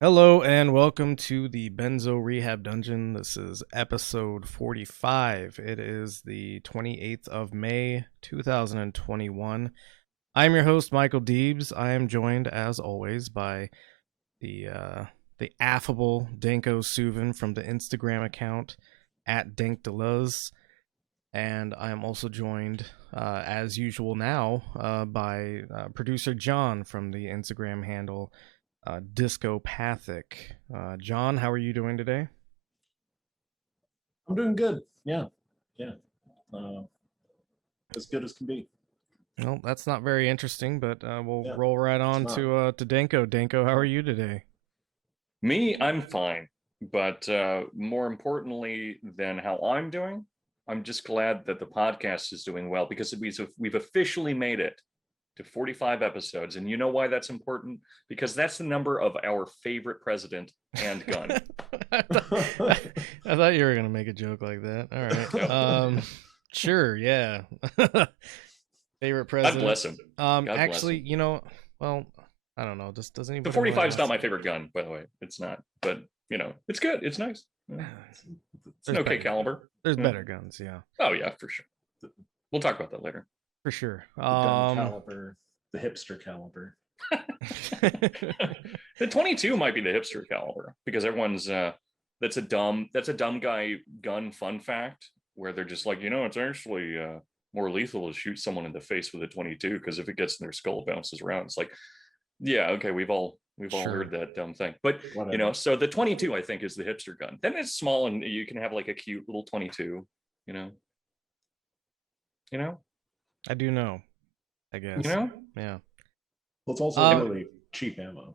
Hello and welcome to the Benzo Rehab Dungeon. This is episode 45. It is the 28th of May, 2021. I'm your host, Michael Deebs. I am joined, as always, by the affable Danko Suvin from the Instagram account at DankDeluz. And I am also joined, as usual now, by producer John from the Instagram handle Discopathic. John, how are you doing today? I'm doing good. Yeah. As good as can be. Well, that's not very interesting, but we'll roll right on to Danko. Danko, how are you today? Me, I'm fine. But more importantly than how I'm doing, I'm just glad that the podcast is doing well because we've officially made it to 45 episodes. And you know why that's important? Because that's the number of our favorite president and gun. I thought you were going to make a joke like that. All right. Sure, yeah. Favorite president. God bless him. God actually, bless him. You know, well, I don't know. Does anybody... The 45 is not my favorite gun, by the way. It's not. But, you know, it's good. It's nice. Yeah. It's an okay caliber. There's better guns, yeah. Oh, yeah, for sure. We'll talk about that later. For sure. The gun caliber, the hipster caliber. The 22 might be the hipster caliber because everyone's that's a dumb guy gun fun fact where they're just like, you know, it's actually more lethal to shoot someone in the face with a 22 because if it gets in their skull, it bounces around. It's like, yeah, okay, we've all heard that dumb thing, but whatever. You know, so the 22 I think is the hipster gun. Then it's small and you can have like a cute little 22, you know. I do know, I guess. You know? Yeah. Well, it's also really cheap ammo.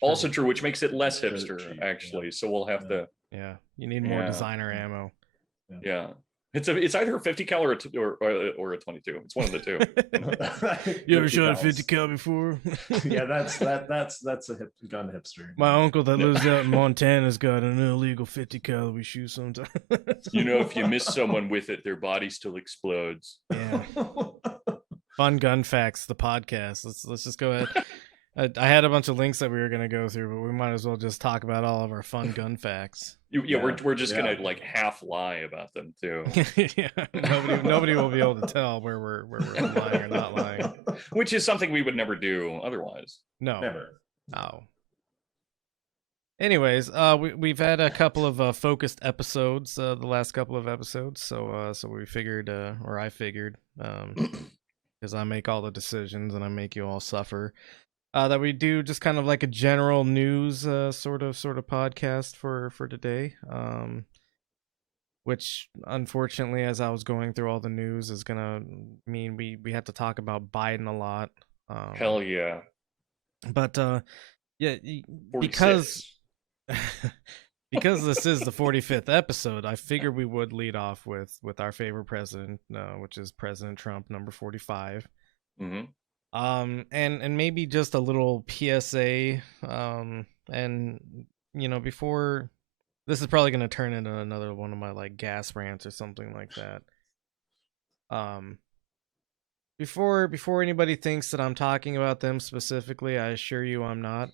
Also true, which makes it less hipster, cheap, actually. Yeah. So we'll have to... Yeah, you need more designer ammo. Yeah. It's either a 50 cal or a 22. It's one of the two. You ever shot a 50 cal before? Yeah, that's a gun hipster. My uncle that lives out in Montana's got an illegal 50 cal we shoot sometimes. You know, if you miss someone with it, their body still explodes. Yeah. Fun gun facts, the podcast. Let's just go ahead. I had a bunch of links that we were going to go through, but we might as well just talk about all of our fun gun facts. We're just going to like half lie about them too. Yeah, nobody will be able to tell where we're lying or not lying. Which is something we would never do otherwise. No, never. No. Anyways, we've had a couple of focused episodes, the last couple of episodes. So we figured, or I figured, because I make all the decisions and I make you all suffer. That we do just kind of like a general news sort of podcast for today, which unfortunately, as I was going through all the news, is gonna mean we have to talk about Biden a lot. Hell yeah! But yeah, because because this is the 45th episode, I figured we would lead off with our favorite president, which is President Trump, number 45. Mm-hmm. And maybe just a little PSA, and you know, before this is probably going to turn into another one of my like gas rants or something like that. Before anybody thinks that I'm talking about them specifically, I assure you I'm not.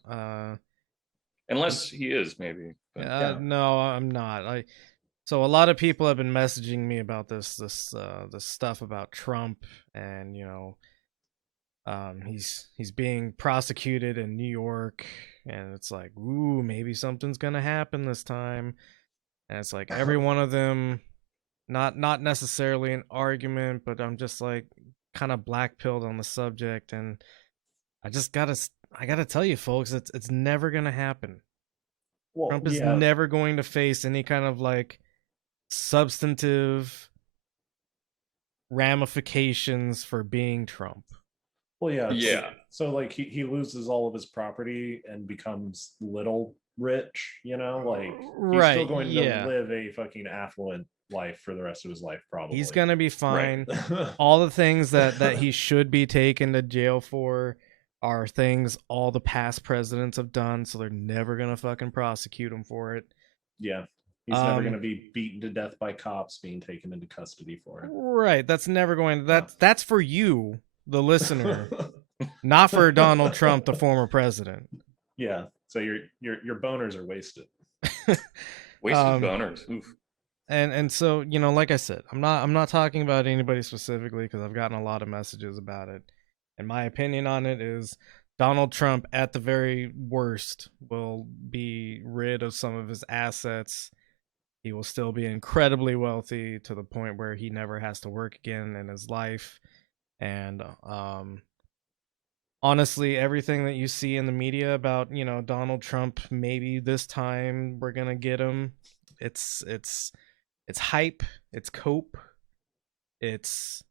Unless he is, maybe. Yeah. No, I'm not. So a lot of people have been messaging me about this stuff about Trump, and you know, he's being prosecuted in New York, and it's like, ooh, maybe something's gonna happen this time. And it's like every one of them, not necessarily an argument, but I'm just like kind of black-pilled on the subject, and I gotta tell you folks, it's never gonna happen. Well, Trump is never going to face any kind of like substantive ramifications for being Trump. Well, yeah. So like he loses all of his property and becomes little rich, like he's still Right, going yeah. to live a fucking affluent life for the rest of his life, probably. He's gonna be fine. Right. All the things that he should be taken to jail for are things all the past presidents have done, so they're never gonna fucking prosecute him for it. Yeah. He's never going to be beaten to death by cops being taken into custody for it. Right. That's never going to, that's for you, the listener, not for Donald Trump, the former president. Yeah. So your boners are wasted. Wasted boners. Oof. And so, like I said, I'm not talking about anybody specifically because I've gotten a lot of messages about it. And my opinion on it is Donald Trump, at the very worst, will be rid of some of his assets. He will still be incredibly wealthy to the point where he never has to work again in his life. And honestly, everything that you see in the media about, Donald Trump, maybe this time we're going to get him. It's hype, it's cope. It's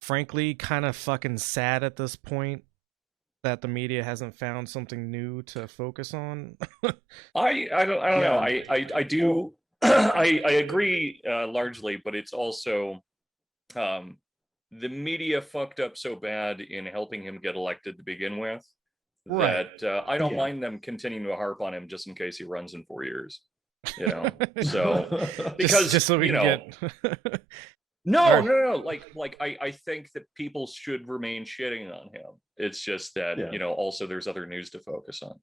frankly kind of fucking sad at this point that the media hasn't found something new to focus on. I don't know. I do I agree largely, but it's also the media fucked up so bad in helping him get elected to begin with that I don't mind them continuing to harp on him just in case he runs in 4 years. So because just so we can get No. Like I think that people should remain shitting on him. It's just that also there's other news to focus on.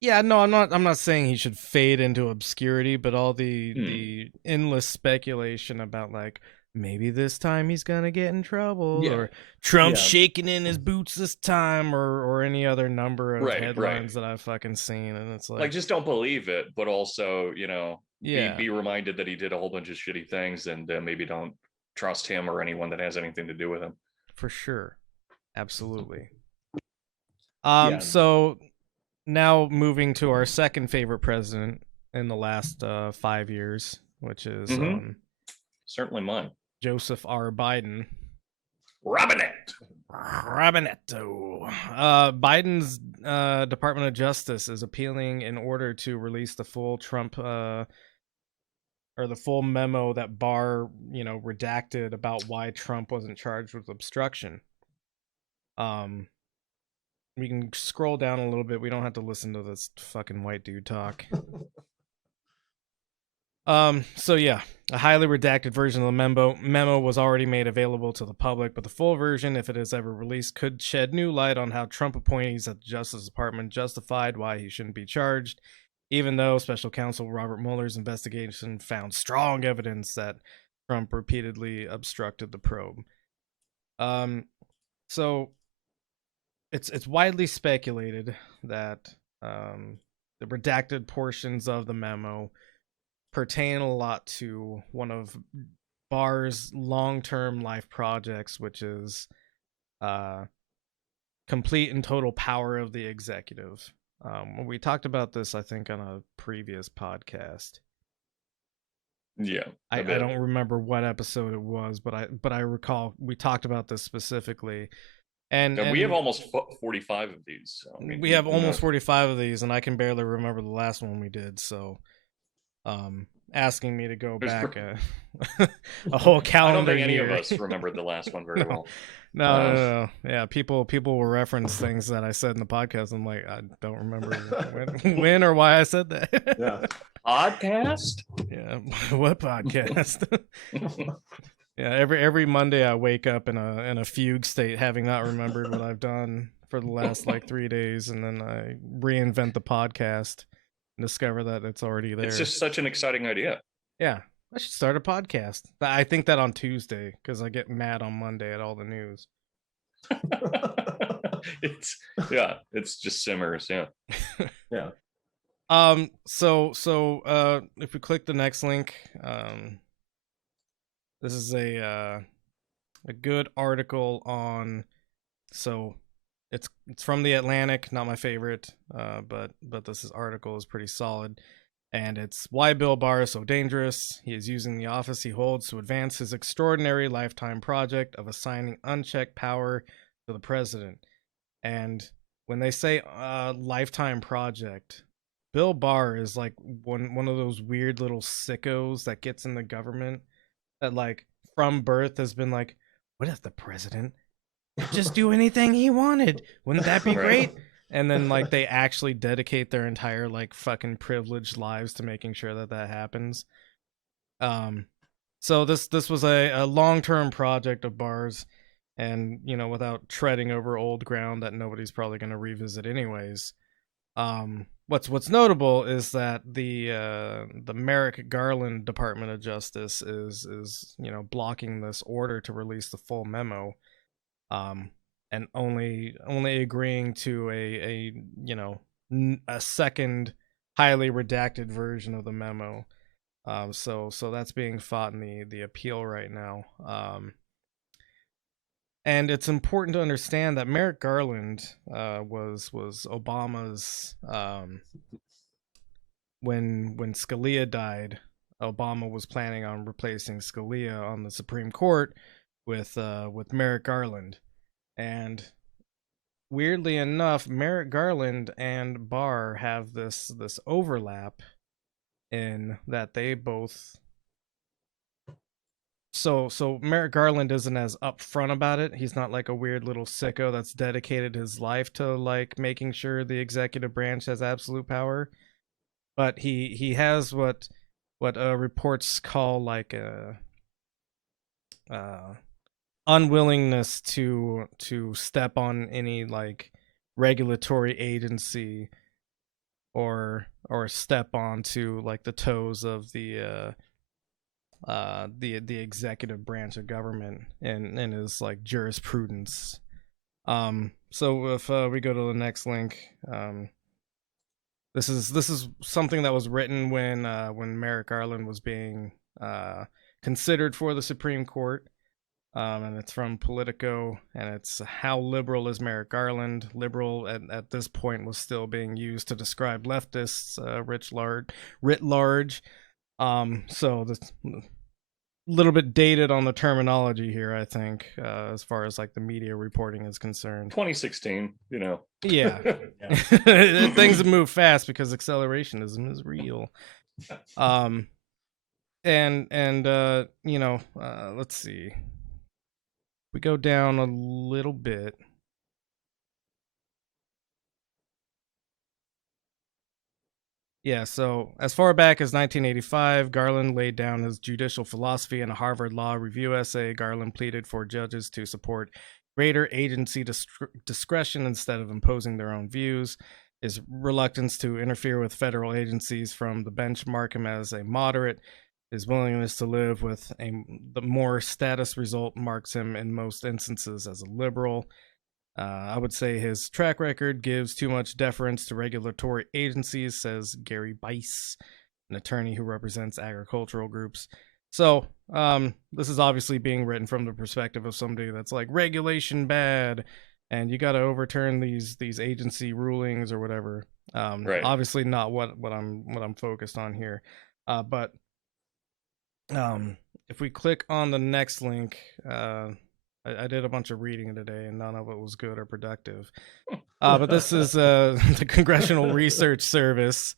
Yeah, no, I'm not saying he should fade into obscurity, but all the endless speculation about like maybe this time he's gonna get in trouble or Trump's shaking in his boots this time or any other number of headlines that I've fucking seen, and it's like just don't believe it, but also be reminded that he did a whole bunch of shitty things, and maybe don't trust him or anyone that has anything to do with him. For sure, absolutely. So now moving to our second favorite president in the last 5 years, which is certainly mine, Joseph R. Biden. Robinetto. Biden's Department of Justice is appealing in order to release the full Trump or the full memo that Barr, redacted about why Trump wasn't charged with obstruction. We can scroll down a little bit. We don't have to listen to this fucking white dude talk. So yeah, a highly redacted version of the memo was already made available to the public, but the full version, if it is ever released, could shed new light on how Trump appointees at the Justice Department justified why he shouldn't be charged, even though Special Counsel Robert Mueller's investigation found strong evidence that Trump repeatedly obstructed the probe. So it's widely speculated that the redacted portions of the memo pertain a lot to one of Barr's long-term life projects, which is complete and total power of the executive. We talked about this, I think, on a previous podcast. Yeah, I don't remember what episode it was, but I recall we talked about this specifically. And we have almost 45 of these. So, we have almost 45 of these, and I can barely remember the last one we did. So, asking me to go back a whole calendar I don't think year. any of us remembered the last one very well. No. Yeah, people will reference things that I said in the podcast. I'm like, I don't remember when or why I said that. Yeah. Podcast? Yeah, what podcast? Yeah, every Monday I wake up in a fugue state, having not remembered what I've done for the last 3 days, and then I reinvent the podcast and discover that it's already there. It's just such an exciting idea. Yeah, I should start a podcast. I think that on Tuesday because I get mad on Monday at all the news. It's just simmers. Yeah. Yeah. So if we click the next link, this is a good article on. So it's from The Atlantic, not my favorite, but this article is pretty solid, and it's why Bill Barr is so dangerous. He is using the office he holds to advance his extraordinary lifetime project of assigning unchecked power to the president. And when they say lifetime project, Bill Barr is like one of those weird little sickos that gets in the government that like from birth has been like, what if the president could just do anything he wanted? Wouldn't that be great? And then like they actually dedicate their entire like fucking privileged lives to making sure that that happens. So this was a long-term project of Barr's, and you know, without treading over old ground that nobody's probably going to revisit anyways. What's notable is that the Merrick Garland Department of Justice is you know blocking this order to release the full memo, and only agreeing to a you know a second highly redacted version of the memo. So that's being fought in the appeal right now. And it's important to understand that Merrick Garland was Obama's when Scalia died. Obama was planning on replacing Scalia on the Supreme Court with Merrick Garland, and weirdly enough, Merrick Garland and Barr have this overlap in that they both. So Merrick Garland isn't as upfront about it. He's not like a weird little sicko that's dedicated his life to like making sure the executive branch has absolute power. But he has what reports call like a unwillingness to step on any like regulatory agency or step onto like the toes of the executive branch of government in his like jurisprudence. So if we go to the next link, this is something that was written when Merrick Garland was being considered for the Supreme Court, and it's from Politico, and it's how liberal is Merrick Garland. Liberal at this point was still being used to describe leftists writ large. So this little bit dated on the terminology here, I think, as far as like the media reporting is concerned. 2016, you know. Yeah. Things have moved fast because accelerationism is real. And you know, let's see. We go down a little bit. Yeah, so as far back as 1985, Garland laid down his judicial philosophy in a Harvard Law Review essay. Garland pleaded for judges to support greater agency discretion instead of imposing their own views. His reluctance to interfere with federal agencies from the bench mark him as a moderate. His willingness to live with the more status result marks him in most instances as a liberal. I would say his track record gives too much deference to regulatory agencies, says Gary Bice, an attorney who represents agricultural groups. So this is obviously being written from the perspective of somebody that's like regulation bad, and you got to overturn these agency rulings or whatever. Right. Obviously not what I'm focused on here, but if we click on the next link. I did a bunch of reading today, and none of it was good or productive. But this is the Congressional Research Service.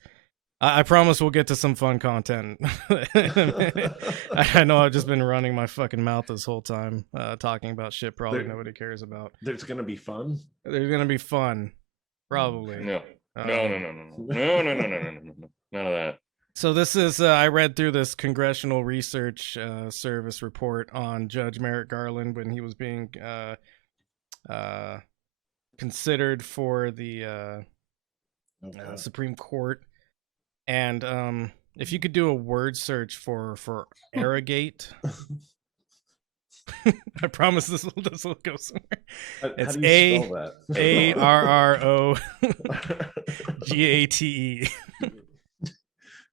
I promise we'll get to some fun content. I know I've just been running my fucking mouth this whole time, talking about shit probably nobody cares about. There's gonna be fun. There's gonna be fun, probably. No. No. None of that. So this is, I read through this Congressional Research Service report on Judge Merrick Garland when he was being considered for the Supreme Court. And if you could do a word search for arrogate, I promise this will go somewhere. It's how do you spell that? ARROGATE.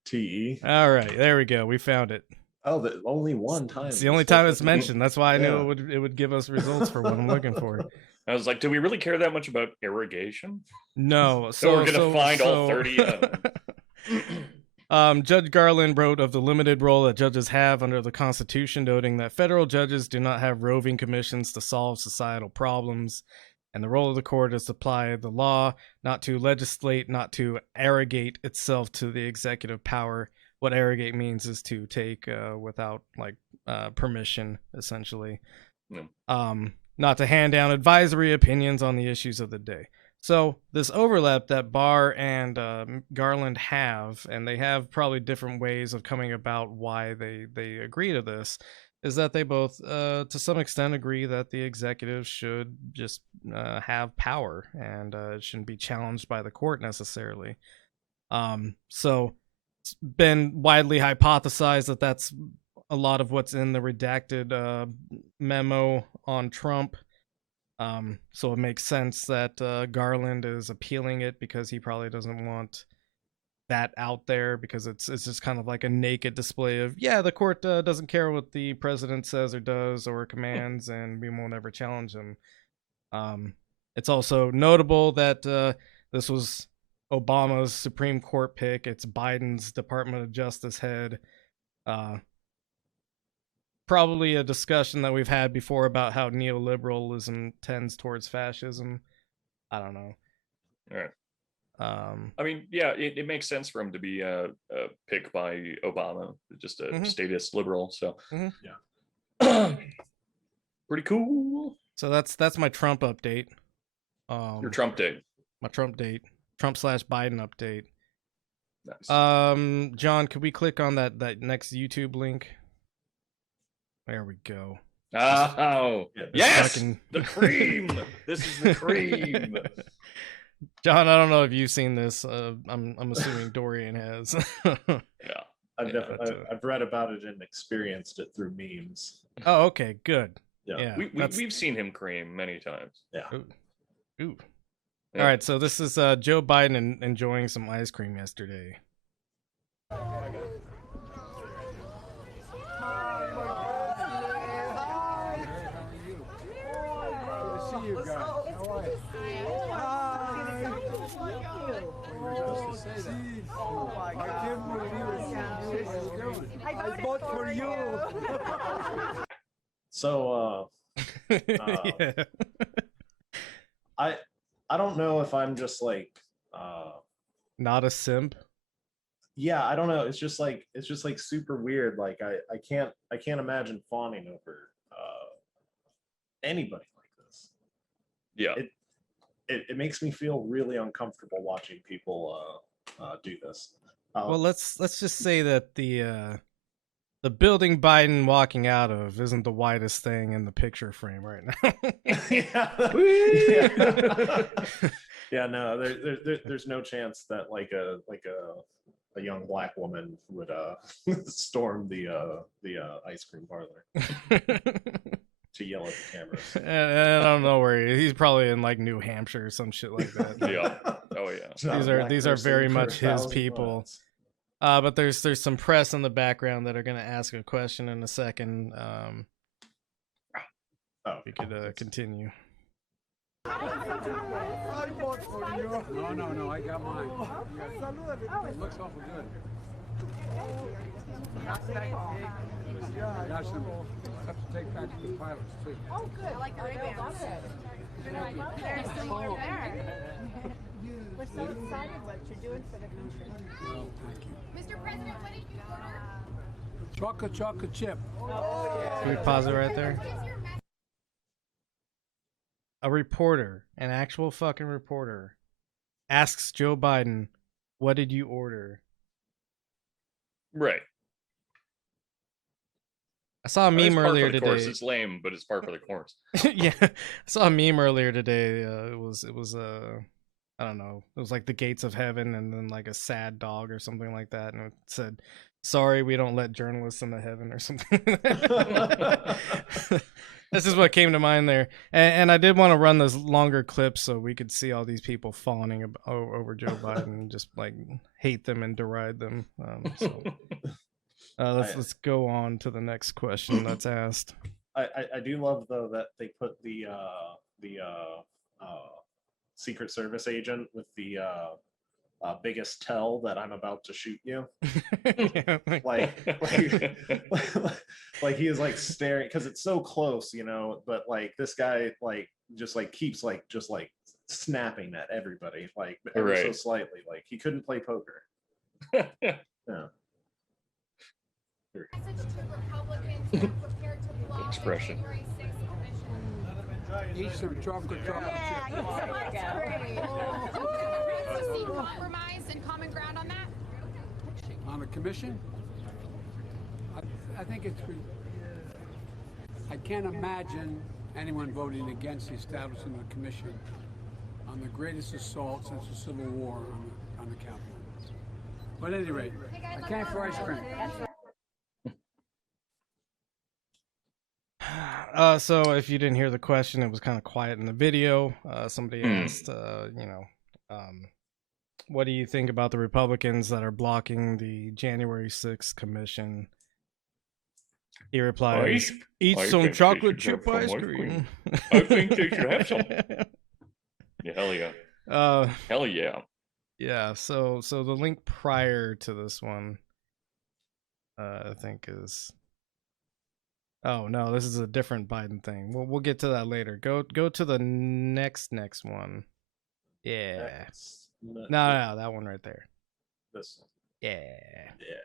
TE. All right, there we go. We found it. Oh, only one time. It's the only time it's mentioned. That's why I knew it would give us results for what I'm looking for. I was like, do we really care that much about irrigation? No. So we're gonna find all 30 of them. Judge Garland wrote of the limited role that judges have under the Constitution, noting that federal judges do not have roving commissions to solve societal problems. And the role of the court is to apply the law, not to legislate, not to arrogate itself to the executive power. What arrogate means is to take without permission, essentially. No. Not to hand down advisory opinions on the issues of the day. So this overlap that Barr and Garland have, and they have probably different ways of coming about why they agree to this, is that they both, to some extent, agree that the executive should just have power and it shouldn't be challenged by the court necessarily. So it's been widely hypothesized that that's a lot of what's in the redacted memo on Trump. So it makes sense that Garland is appealing it because he probably doesn't want that out there, because it's just kind of like a naked display of, yeah, the court doesn't care what the president says or does or commands, and we won't ever challenge him. It's also notable that this was Obama's Supreme Court pick. It's Biden's Department of Justice head. Probably a discussion that we've had before about how neoliberalism tends towards fascism. I don't know. All right. I mean, yeah, it makes sense for him to be picked by Obama, just a statist liberal. So, Yeah, pretty cool. So that's my Trump update. Your Trump date. My Trump date. Trump/Biden update. Nice. John, could we click on that next YouTube link? There we go. Oh, Yeah, yes, fucking... the cream. This is the cream. John, I don't know if you've seen this. I'm assuming Dorian has. Yeah, I've read about it and experienced it through memes. Oh, okay, good. Yeah. We've seen him cream many times. Yeah. Ooh. Yeah. All right, so this is Joe Biden enjoying some ice cream yesterday. I voted for you. So, Yeah. I don't know if I'm just like, Not a simp. yeah, I don't know. It's just like super weird. Like I can't imagine fawning over anybody like this. Yeah. It makes me feel really uncomfortable watching people do this. Well, let's just say that the building Biden walking out of isn't the widest thing in the picture frame right now. Yeah, no, there's no chance that like a young black woman would storm the ice cream parlor to yell at the cameras. I don't know where he's probably in like New Hampshire or some shit like that. Yeah. Oh yeah. It's not a black These are person very for much his 1,000 people. bucks. But there's some press in the background that are going to ask a question in a second. Oh, We could continue. I vote for you. No, I got mine. It looks awful good. Got some stuff to take back to the pilots, too. Oh, good. I like the Ray-Bans. There's some more there. We're so excited what you're doing for the country. Well, thank you. Mr. President, what did you order? Chocolate chip. Can we pause it right there? A reporter, an actual fucking reporter, asks Joe Biden, "What did you order?" Right. I saw a I mean, it's meme par for earlier the course. today. It's lame, but it's par for the course. Yeah, I saw a meme earlier today. It was I don't know. It was like the gates of heaven, and then like a sad dog or something like that, and it said, "Sorry, we don't let journalists into heaven" or something. This is what came to mind there, and I did want to run this longer clip so we could see all these people fawning over Joe Biden, and just like hate them and deride them. Let's go on to the next question that's asked. I do love though that they put the Secret Service agent with the biggest tell that I'm about to shoot you. Yeah, Like he is like staring because it's so close, but like this guy like just like keeps like just like snapping at everybody like ever so Right. slightly. Like he couldn't play poker. Yeah. Message to Republicans who are prepared to block Expression. the January 6th commission. Eat some chocolate chip. To seek compromise and common ground on that? On the commission, I think it's. I can't imagine anyone voting against the establishment of the commission on the greatest assault since the Civil War on the Capitol. But at any rate, I came for ice cream. So if you didn't hear the question, it was kind of quiet in the video. Somebody asked, what do you think about the Republicans that are blocking the January 6th commission? He replies, eat some chocolate chip ice cream. I think they should have some. Yeah, hell yeah. Hell yeah. Yeah, so the link prior to this one, I think is... Oh no, this is a different Biden thing. We'll get to that later. Go to the next one. Yeah. No, that one right there. This one. Yeah. Yeah.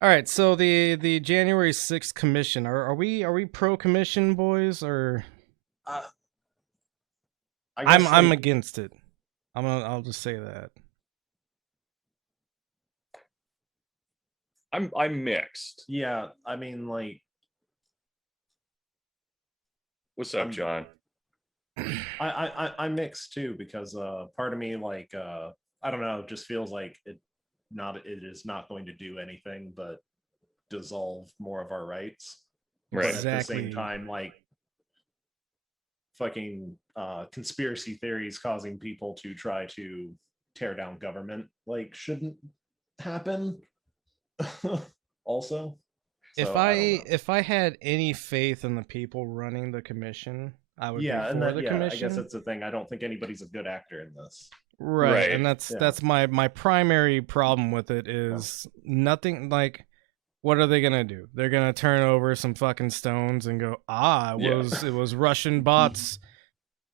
All right, so the January 6th commission. Are we pro commission, boys, or I'm against it. I'll just say that. I'm mixed. Yeah, I mean, like, What's up, John? I'm mixed too because part of me like I don't know, just feels like it is not going to do anything but dissolve more of our rights. Right. But at the same time, like fucking conspiracy theories causing people to try to tear down government like shouldn't happen. Also. So, If I had any faith in the people running the commission, I would be for the commission. I guess that's the thing. I don't think anybody's a good actor in this. Right. And that's my primary problem with it is nothing like what are they gonna do? They're gonna turn over some fucking stones and go, it was Russian bots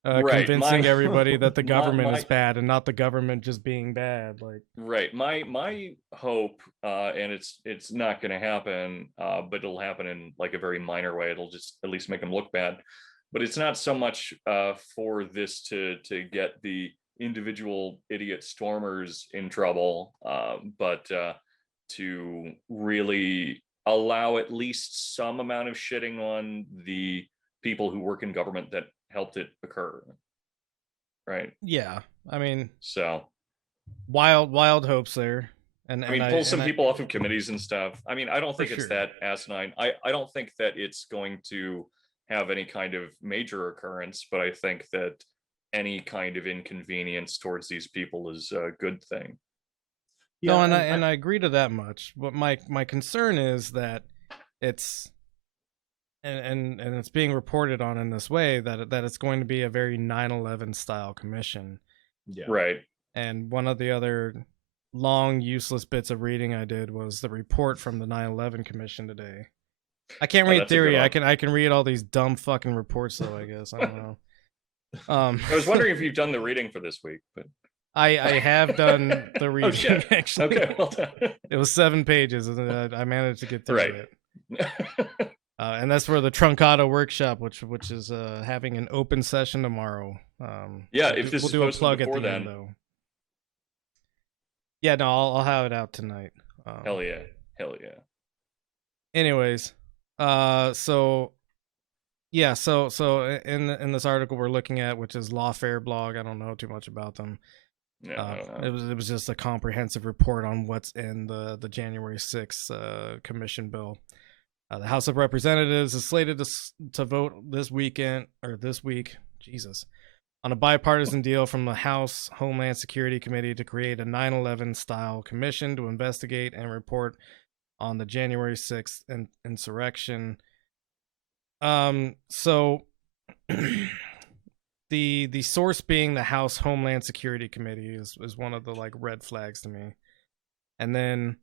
convincing everybody that the government is bad and not the government just being bad. Like right. My hope, and it's not gonna happen, but it'll happen in like a very minor way. It'll just at least make them look bad. But it's not so much for this to get the individual idiot stormers in trouble, but to really allow at least some amount of shitting on the people who work in government that helped it occur. Right? Yeah. I mean, so wild hopes there. And I mean, pull some people off of committees and stuff. I mean, I don't think it's that asinine. I don't think that it's going to have any kind of major occurrence, but I think that any kind of inconvenience towards these people is a good thing. Yeah, no, and I agree to that much. But my concern is that it's and it's being reported on in this way that it's going to be a very 9/11 style commission. Yeah. Right. And one of the other long useless bits of reading I did was the report from the 9/11 commission today. I can't read theory. I can read all these dumb fucking reports though, I guess. I don't know. I was wondering if you've done the reading for this week, but I have done the reading. Oh, shit. Actually. Okay, well done. It was 7 pages, and I managed to get through it. And that's for the Truncado workshop, which is having an open session tomorrow. Yeah, if this we'll is do a posted plug before at the then. end, though. Yeah, no, I'll have it out tonight. Hell yeah. Anyways, so in this article we're looking at, which is Lawfare blog, I don't know too much about them. It was just a comprehensive report on what's in the January 6th commission bill. The House of Representatives is slated to vote this week, on a bipartisan deal from the House Homeland Security Committee to create a 9/11 style commission to investigate and report on the January 6th insurrection. So the source being the House Homeland Security Committee is one of the like red flags to me. And then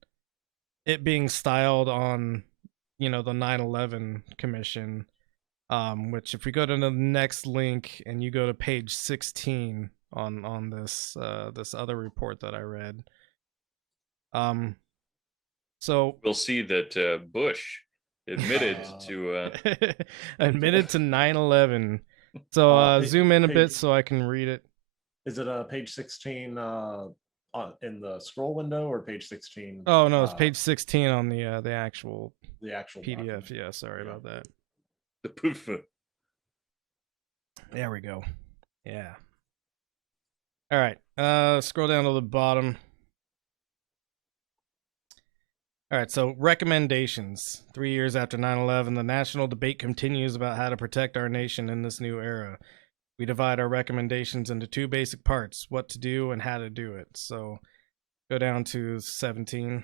it being styled on, the 9/11 Commission, which if we go to the next link and you go to page 16 on this this other report that I read, so We'll see that Bush admitted to admitted to 9/11. So zoom in a bit so I can read it. Is it page 16 in the scroll window or page 16? Oh no, it's page 16 on the actual PDF. Document. Yeah, sorry about that. the poof. There we go. Yeah. All right. Scroll down to the bottom. All right, so recommendations. 3 years after 9/11, the national debate continues about how to protect our nation in this new era. We divide our recommendations into two basic parts, what to do and how to do it. So go down to 17.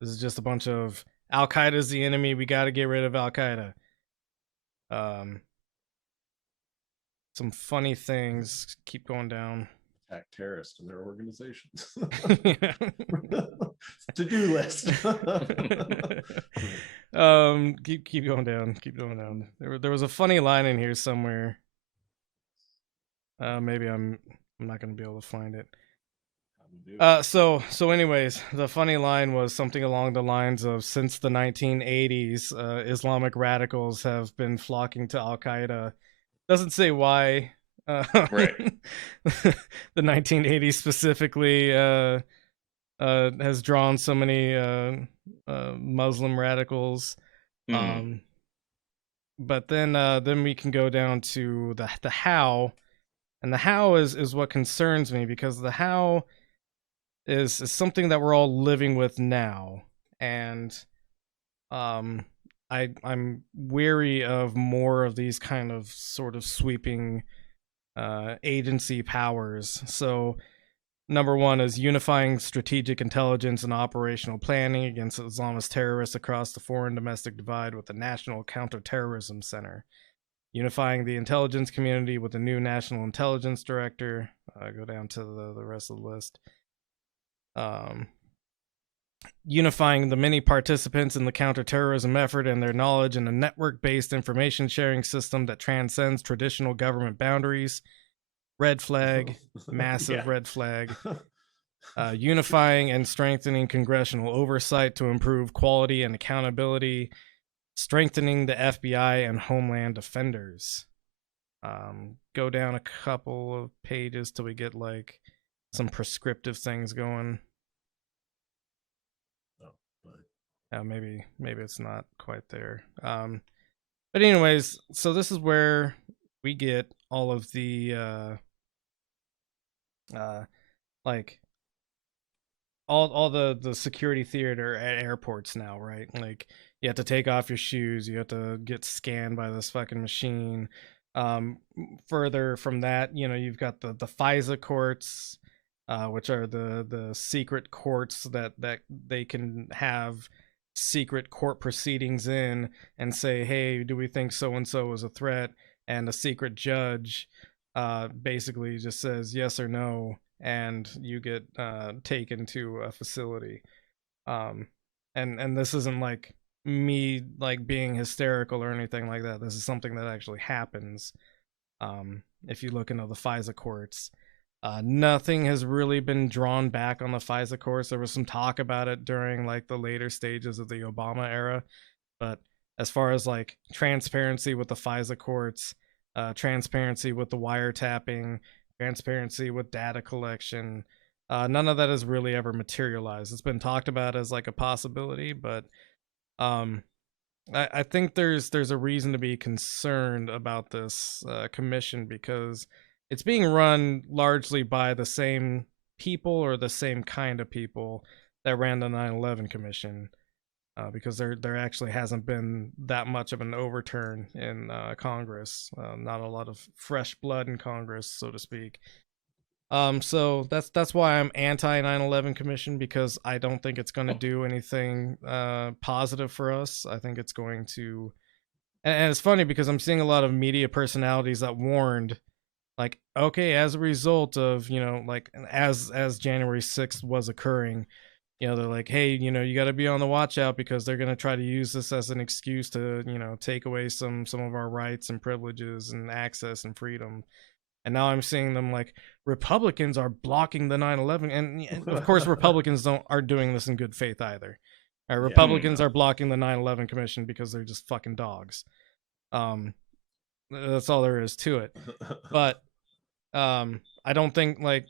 This is just a bunch of Al-Qaeda's the enemy. We got to get rid of Al-Qaeda. Some funny things. Keep going down. Attack terrorists and their organizations. Yeah. To-do list. Keep going down. Keep going down. There was a funny line in here somewhere. Maybe I'm not gonna be able to find it. So anyways, the funny line was something along the lines of, since the 1980s, Islamic radicals have been flocking to Al-Qaeda. Doesn't say why. Right. The 1980s specifically has drawn so many Muslim radicals. But then we can go down to the how, and the how is what concerns me, because the how is something that we're all living with now, and I'm weary of more of these kind of sort of sweeping agency powers. So number one is unifying strategic intelligence and operational planning against Islamist terrorists across the foreign domestic divide with the National Counterterrorism Center. Unifying the intelligence community with a new national intelligence director. Go down to the rest of the list. Unifying the many participants in the counterterrorism effort and their knowledge in a network-based information sharing system that transcends traditional government boundaries. Red flag, massive red flag. Unifying and strengthening congressional oversight to improve quality and accountability. Strengthening the FBI and Homeland Defenders. Go down a couple of pages till we get like some prescriptive things going. Maybe it's not quite there. But anyways, so this is where we get all of the like all the security theater at airports now, right? Like, you have to take off your shoes, you have to get scanned by this fucking machine. Further from that, you've got the FISA courts, which are the secret courts that they can have secret court proceedings in and say, hey, do we think so and so is a threat? And a secret judge basically just says yes or no, and you get taken to a facility. And this isn't like me like being hysterical or anything like that. This is something that actually happens. If you look into the FISA courts, nothing has really been drawn back on the FISA courts. There was some talk about it during like the later stages of the Obama era, but as far as like transparency with the FISA courts, transparency with the wiretapping, transparency with data collection, none of that has really ever materialized. It's been talked about as like a possibility, but I think there's a reason to be concerned about this commission, because it's being run largely by the same people, or the same kind of people that ran the 9/11 Commission, because there actually hasn't been that much of an overturn in Congress. Not a lot of fresh blood in Congress, so to speak. So that's why I'm anti 9/11 Commission, because I don't think it's going to do anything positive for us. I think it's going to And it's funny because I'm seeing a lot of media personalities that warned, like, okay, as a result of, like as January 6th was occurring, they're like, hey, you got to be on the watch out because they're going to try to use this as an excuse to, take away some of our rights and privileges and access and freedom. And now I'm seeing them like Republicans are blocking the 9/11, and of course Republicans aren't doing this in good faith either. Republicans are blocking the 9/11 Commission because they're just fucking dogs. That's all there is to it. But I don't think like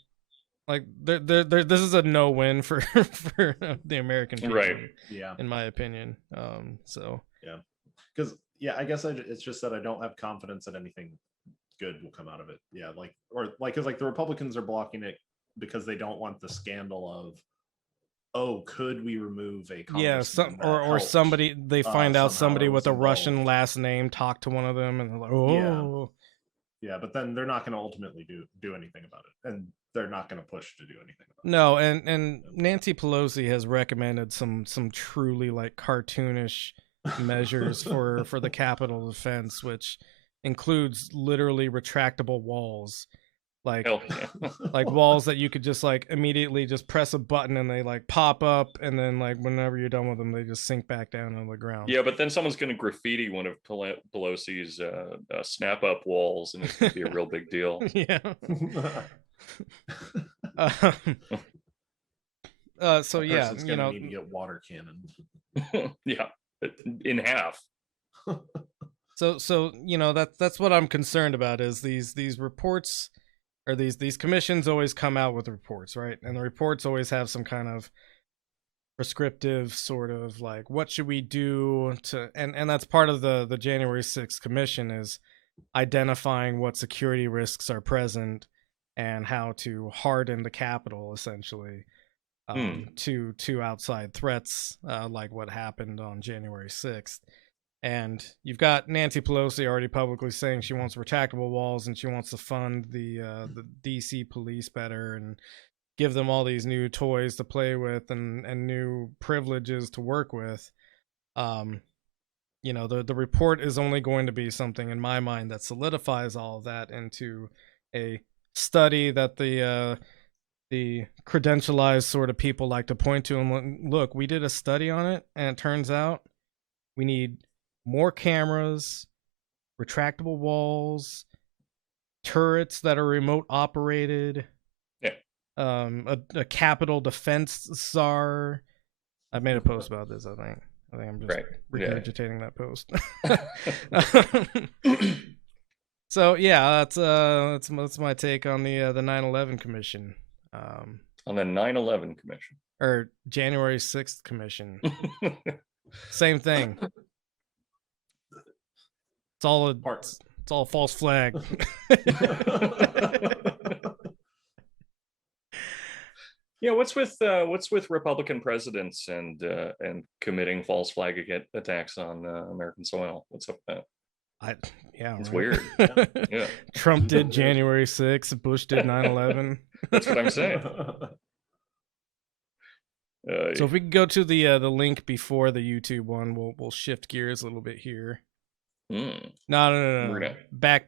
this is a no win for for the American people, Right? Yeah, in my opinion. So yeah, because I guess it's just that I don't have confidence that anything good will come out of it. Yeah, because the Republicans are blocking it because they don't want the scandal of, oh, could we remove a congressman or somebody they find out somebody with a involved. Russian last name talked to one of them and they're like, oh yeah, but then they're not going to ultimately do anything about it, and they're not going to push to do anything about it. No, and Nancy Pelosi has recommended some truly like cartoonish measures for the Capitol defense, which includes literally retractable walls, like like walls that you could just like immediately just press a button and they like pop up, and then like whenever you're done with them they just sink back down on the ground. Yeah, but then someone's going to graffiti one of Pelosi's snap up walls, and it's going to be a real big deal. Yeah. So yeah, person's gonna need to get water cannon. Yeah, in half. So that's what I'm concerned about is these reports, or these commissions always come out with reports, right? And the reports always have some kind of prescriptive sort of like, what should we do to, and that's part of the January 6th commission, is identifying what security risks are present and how to harden the Capitol essentially to outside threats, like what happened on January 6th. And you've got Nancy Pelosi already publicly saying she wants retractable walls and she wants to fund the DC police better and give them all these new toys to play with and new privileges to work with. The report is only going to be something in my mind that solidifies all of that into a study that the credentialized sort of people like to point to and look, we did a study on it and it turns out we need more cameras, retractable walls, turrets that are remote operated, a Capitol defense czar. I made a post about this. I think I'm just regurgitating that post. So yeah, that's my take on the 9/11 Commission. On the 9/11 Commission or January 6th Commission. Same thing. It's all a false flag. Yeah, what's with Republican presidents and committing false flag attacks on American soil? What's up with that? It's right? Weird. Yeah. Trump did January 6th. Bush did 9/11. That's what I'm saying. So if we can go to the link before the YouTube one, we'll shift gears a little bit here. No. Back.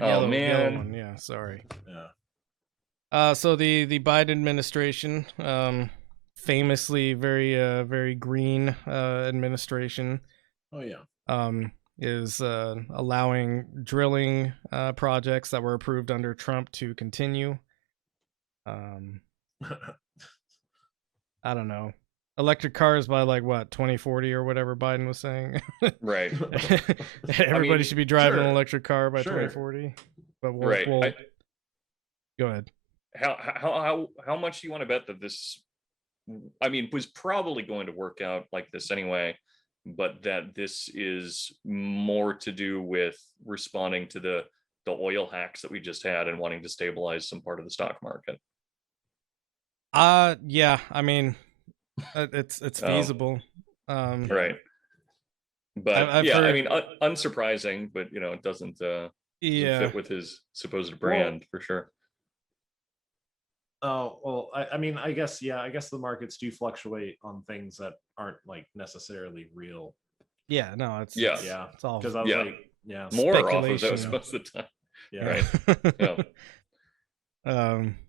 Oh man. Yellow one. Yeah, sorry. Yeah. So the Biden administration, famously very green administration. Oh yeah. Is allowing drilling projects that were approved under Trump to continue. I don't know. Electric cars by like what 2040 or whatever Biden was saying. Right. Everybody should be driving an electric car by 2040. But we'll go ahead. How much do you want to bet that this, was probably going to work out like this anyway, but that this is more to do with responding to the oil hacks that we just had and wanting to stabilize some part of the stock market? Yeah, it's feasible. Right. But I've heard... unsurprising, but it doesn't fit with his supposed brand for sure. Oh, well, I guess the markets do fluctuate on things that aren't like necessarily real Yeah, no, it's Yeah. it's all Because I was Yeah. like, yeah, More off of those speculation. most of the time. yeah. Right. Yeah.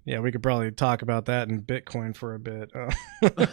Yeah, we could probably talk about that in Bitcoin for a bit.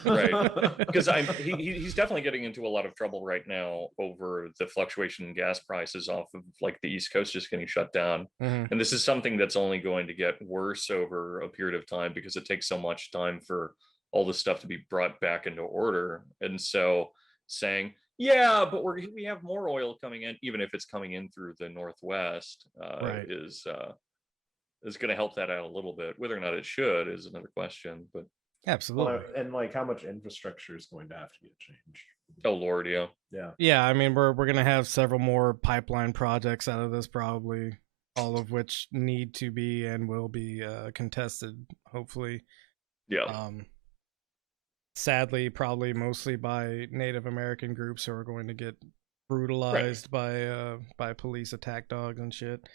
Right. Because he's definitely getting into a lot of trouble right now over the fluctuation in gas prices off of like the East Coast just getting shut down. Mhm. And this is something that's only going to get worse over a period of time because it takes so much time for all this stuff to be brought back into order. And so saying, yeah, but we have more oil coming in, even if it's coming in through the Northwest, Right. is going to help that out a little bit. Whether or not it should is another question, but Absolutely. Well, and like how much infrastructure is going to have to get changed? oh Lord, yeah. Yeah. Yeah, I mean we're gonna have several more pipeline projects out of this probably, all of which need to be and will be contested, hopefully. Yeah. Sadly, probably mostly by Native American groups who are going to get brutalized by police attack dogs and shit.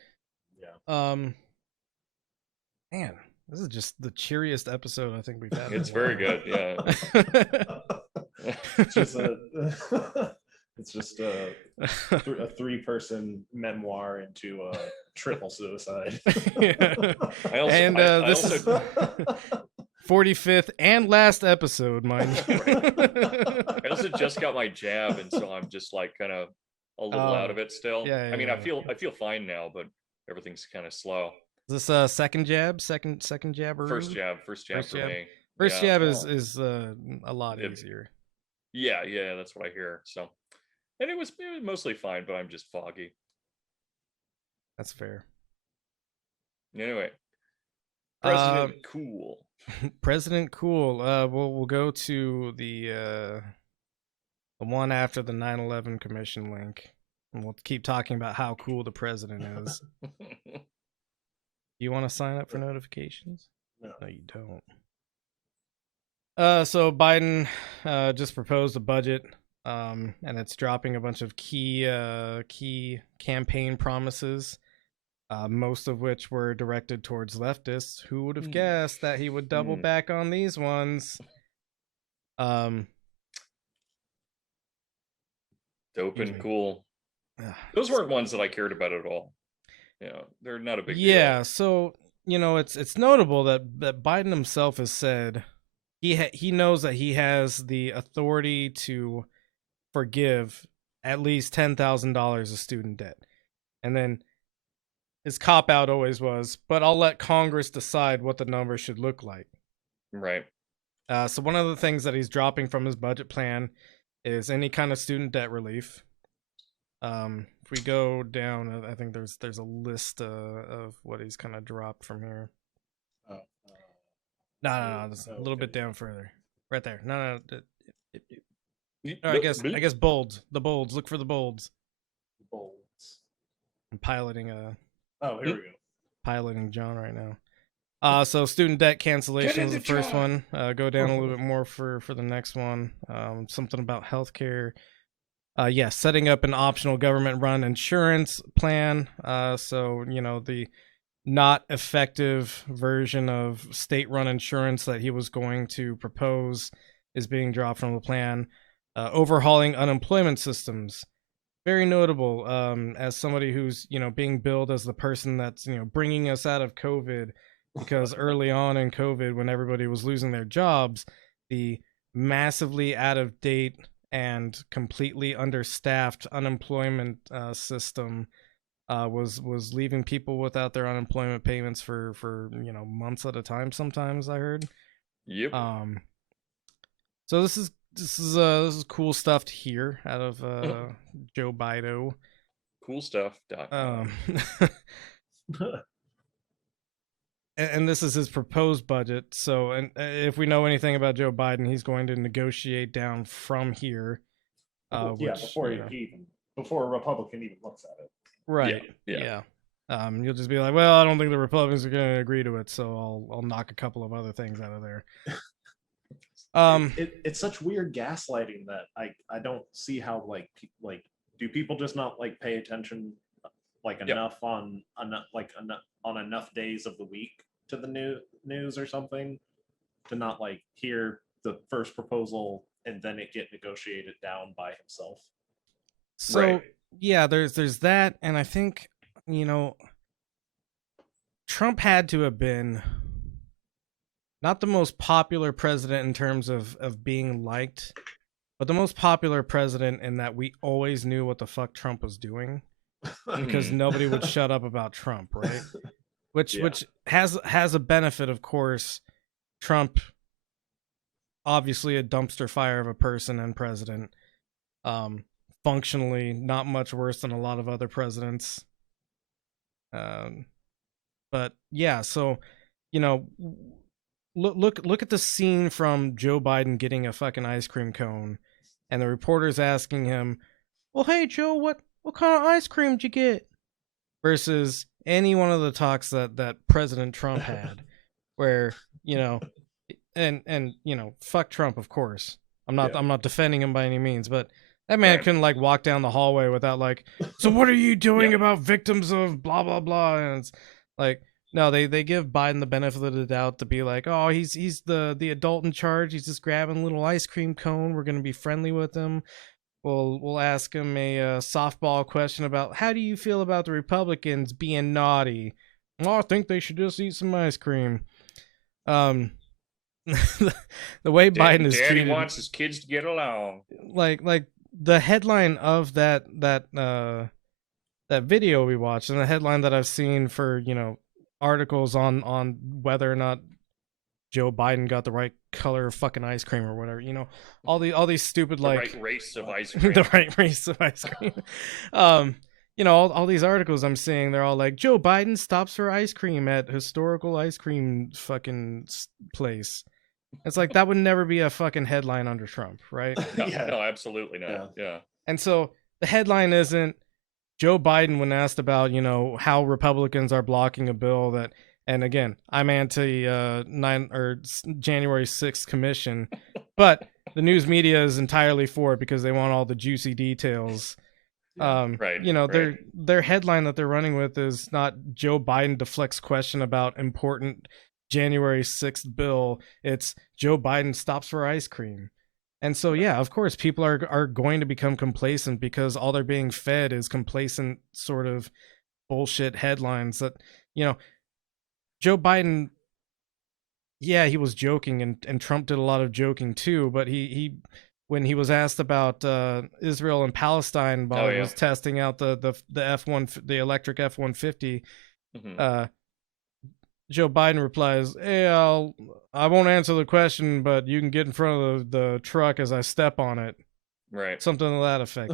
Yeah. Man, this is just the cheeriest episode I think we've had. in a It's very while. good, yeah. It's just a 3-person memoir into a triple suicide. Yeah. I also, And I this also is 45th and last episode, mind you. I also just got my jab, and so I'm just like kind of a little out of it still. yeah, I mean, yeah. I feel fine now, but everything's kind of slow. Is this second jab? Second jab or First jab for First me. jab? First Yeah. jab is a lot easier. Yeah, that's what I hear. So, and it was mostly fine, but I'm just foggy. That's fair. Anyway, President Cool. President Cool. We'll go to the one after the 9/11 Commission link, and we'll keep talking about how cool the president is. You want to sign up for notifications? No, you don't. So Biden just proposed a budget, and it's dropping a bunch of key campaign promises, most of which were directed towards leftists. Who would have guessed that he would double back on these ones? Dope and cool. Those weren't ones that I cared about at all. Yeah, they're not a big deal. Yeah, so it's notable that Biden himself has said he knows that he has the authority to forgive at least $10,000 of student debt, and then his cop out always was, but I'll let Congress decide what the number should look like. Right. So one of the things that he's dropping from his budget plan is any kind of student debt relief. If we go down, I think there's a list of what he's kind of dropped from here. No, just a little bit down further, right there. No. I guess bolds. The bolds. Look for the bolds. Bolds. I'm piloting Oh, here we go. piloting John right now. So student debt cancellation is the first one. Go down a little bit more for the next one. Something about healthcare. Yes, setting up an optional government-run insurance plan. So the not effective version of state-run insurance that he was going to propose is being dropped from the plan. Overhauling unemployment systems. Very notable, as somebody who's being billed as the person that's bringing us out of COVID, because early on in COVID, when everybody was losing their jobs, the massively out of date and completely understaffed unemployment system was leaving people without their unemployment payments for months at a time. Sometimes I heard. Yep. So this is cool stuff to hear out of Joe Biden. Cool stuff. And this is his proposed budget. So, and if we know anything about Joe Biden, he's going to negotiate down from here. Before a Republican even looks at it. Right. Yeah. You'll just be like, well, I don't think the Republicans are going to agree to it, so I'll knock a couple of other things out of there. It's such weird gaslighting that I don't see how like do people just not like pay attention enough on enough days of the week to the news or something to not like hear the first proposal and then it get negotiated down by himself. So Right. yeah, there's that, and I think, Trump had to have been not the most popular president in terms of being liked, but the most popular president in that we always knew what the fuck Trump was doing because Mhm. nobody would shut up about Trump, right? Which Yeah. which has a benefit, of course. Trump, obviously a dumpster fire of a person and president. Functionally not much worse than a lot of other presidents. Um, but yeah, so you know, look at the scene from Joe Biden getting a fucking ice cream cone, and the reporter's asking him, "Well, hey Joe, what kind of ice cream did you get?" Versus any one of the talks that President Trump had, where and fuck Trump, of course. Yeah. I'm not defending him by any means, but that man Right. couldn't like walk down the hallway without like, so what are you doing Yeah. about victims of blah blah blah? And it's like, no, they give Biden the benefit of the doubt to be like, oh, he's the adult in charge. He's just grabbing a little ice cream cone. We're gonna be friendly with him. We'll ask him a softball question about how do you feel about the Republicans being naughty? Well, I think they should just eat some ice cream. The way Biden is Daddy treated, wants his kids to get along. like the headline of that video we watched, and the headline that I've seen for articles on whether or not Joe Biden got the right color of fucking ice cream or whatever, all these stupid The like right race of ice cream. the right race of ice cream. All these articles I'm seeing, they're all like, Joe Biden stops for ice cream at historical ice cream fucking place. It's like that would never be a fucking headline under Trump, right? No, Yeah. no, absolutely not. Yeah. And so the headline isn't Joe Biden when asked about, how Republicans are blocking a bill that, and again, I'm anti January 6th commission, but the news media is entirely for it because they want all the juicy details. Right. Their headline that they're running with is not Joe Biden deflects question about important January 6th bill. It's Joe Biden stops for ice cream. And so, yeah, of course, people are going to become complacent because all they're being fed is complacent sort of bullshit headlines that, Joe Biden, yeah, he was joking, and Trump did a lot of joking too, but he when he was asked about Israel and Palestine while he was testing out the F1, the electric F-150, Mhm. Joe Biden replies, "Hey, I won't answer the question, but you can get in front of the truck as I step on it." Right. Something to that effect,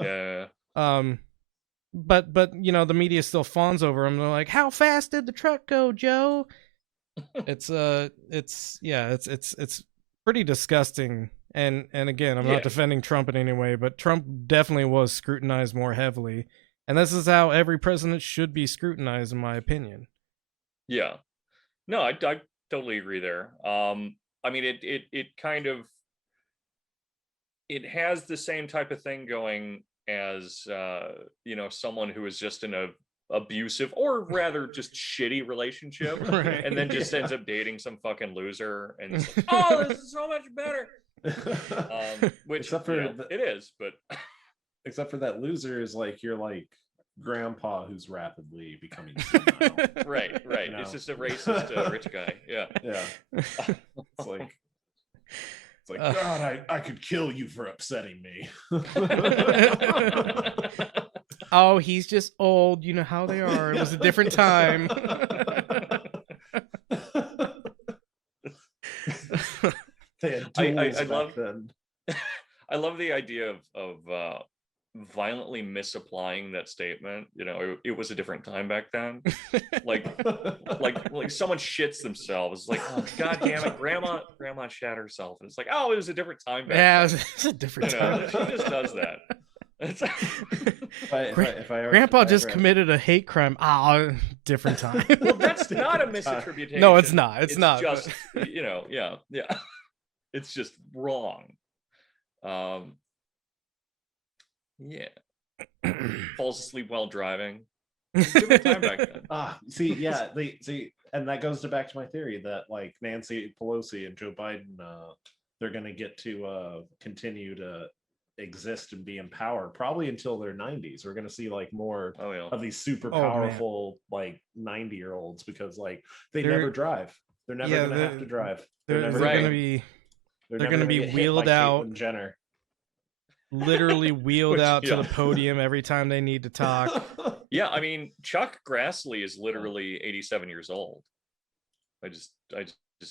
Yeah. But the media still fawns over him. They're like, "How fast did the truck go, Joe?" It's pretty disgusting. And again, I'm not defending Trump in any way, but Trump definitely was scrutinized more heavily. And this is how every president should be scrutinized, in my opinion. Yeah. No, I totally agree there. I mean, it kind of, it has the same type of thing going as someone who is just in a abusive or rather just shitty relationship, Right. and then just ends up dating some fucking loser, and it's like, oh, this is so much better. Which Except for it is, but except for that loser is like you're like grandpa who's rapidly becoming senile. right. It's just a racist rich guy. Yeah. It's like God, I could kill you for upsetting me. Oh, he's just old. You know how they are. It was a different time. They had I duels love back then. I love the idea of violently misapplying that statement. It was a different time back then. like someone shits themselves. Like, oh, God damn it, grandma shat herself, and it's like, oh, it was a different time back Yeah, then. it's a different time. She just does that. Grandpa just committed a hate crime. Different time. Well, that's not a misinterpretation. No, it's not. It's not. Just yeah. It's just wrong. Yeah. Falls asleep while driving. Different time back then. And that goes back to my theory that like Nancy Pelosi and Joe Biden, they're gonna get to continue to exist and be in power probably until their 90s. We're going to see like more Oh yeah. of these super Oh, man. powerful like 90-year-olds because like they They're- never drive. They're never Yeah, going to have to drive. They're never Right. gonna be they're they're never gonna be get hit by wheeled out. Caitlyn Jenner. literally wheeled Which- out to yeah. the podium every time they need to talk. Yeah, I mean, Chuck Grassley is literally 87 years old. I just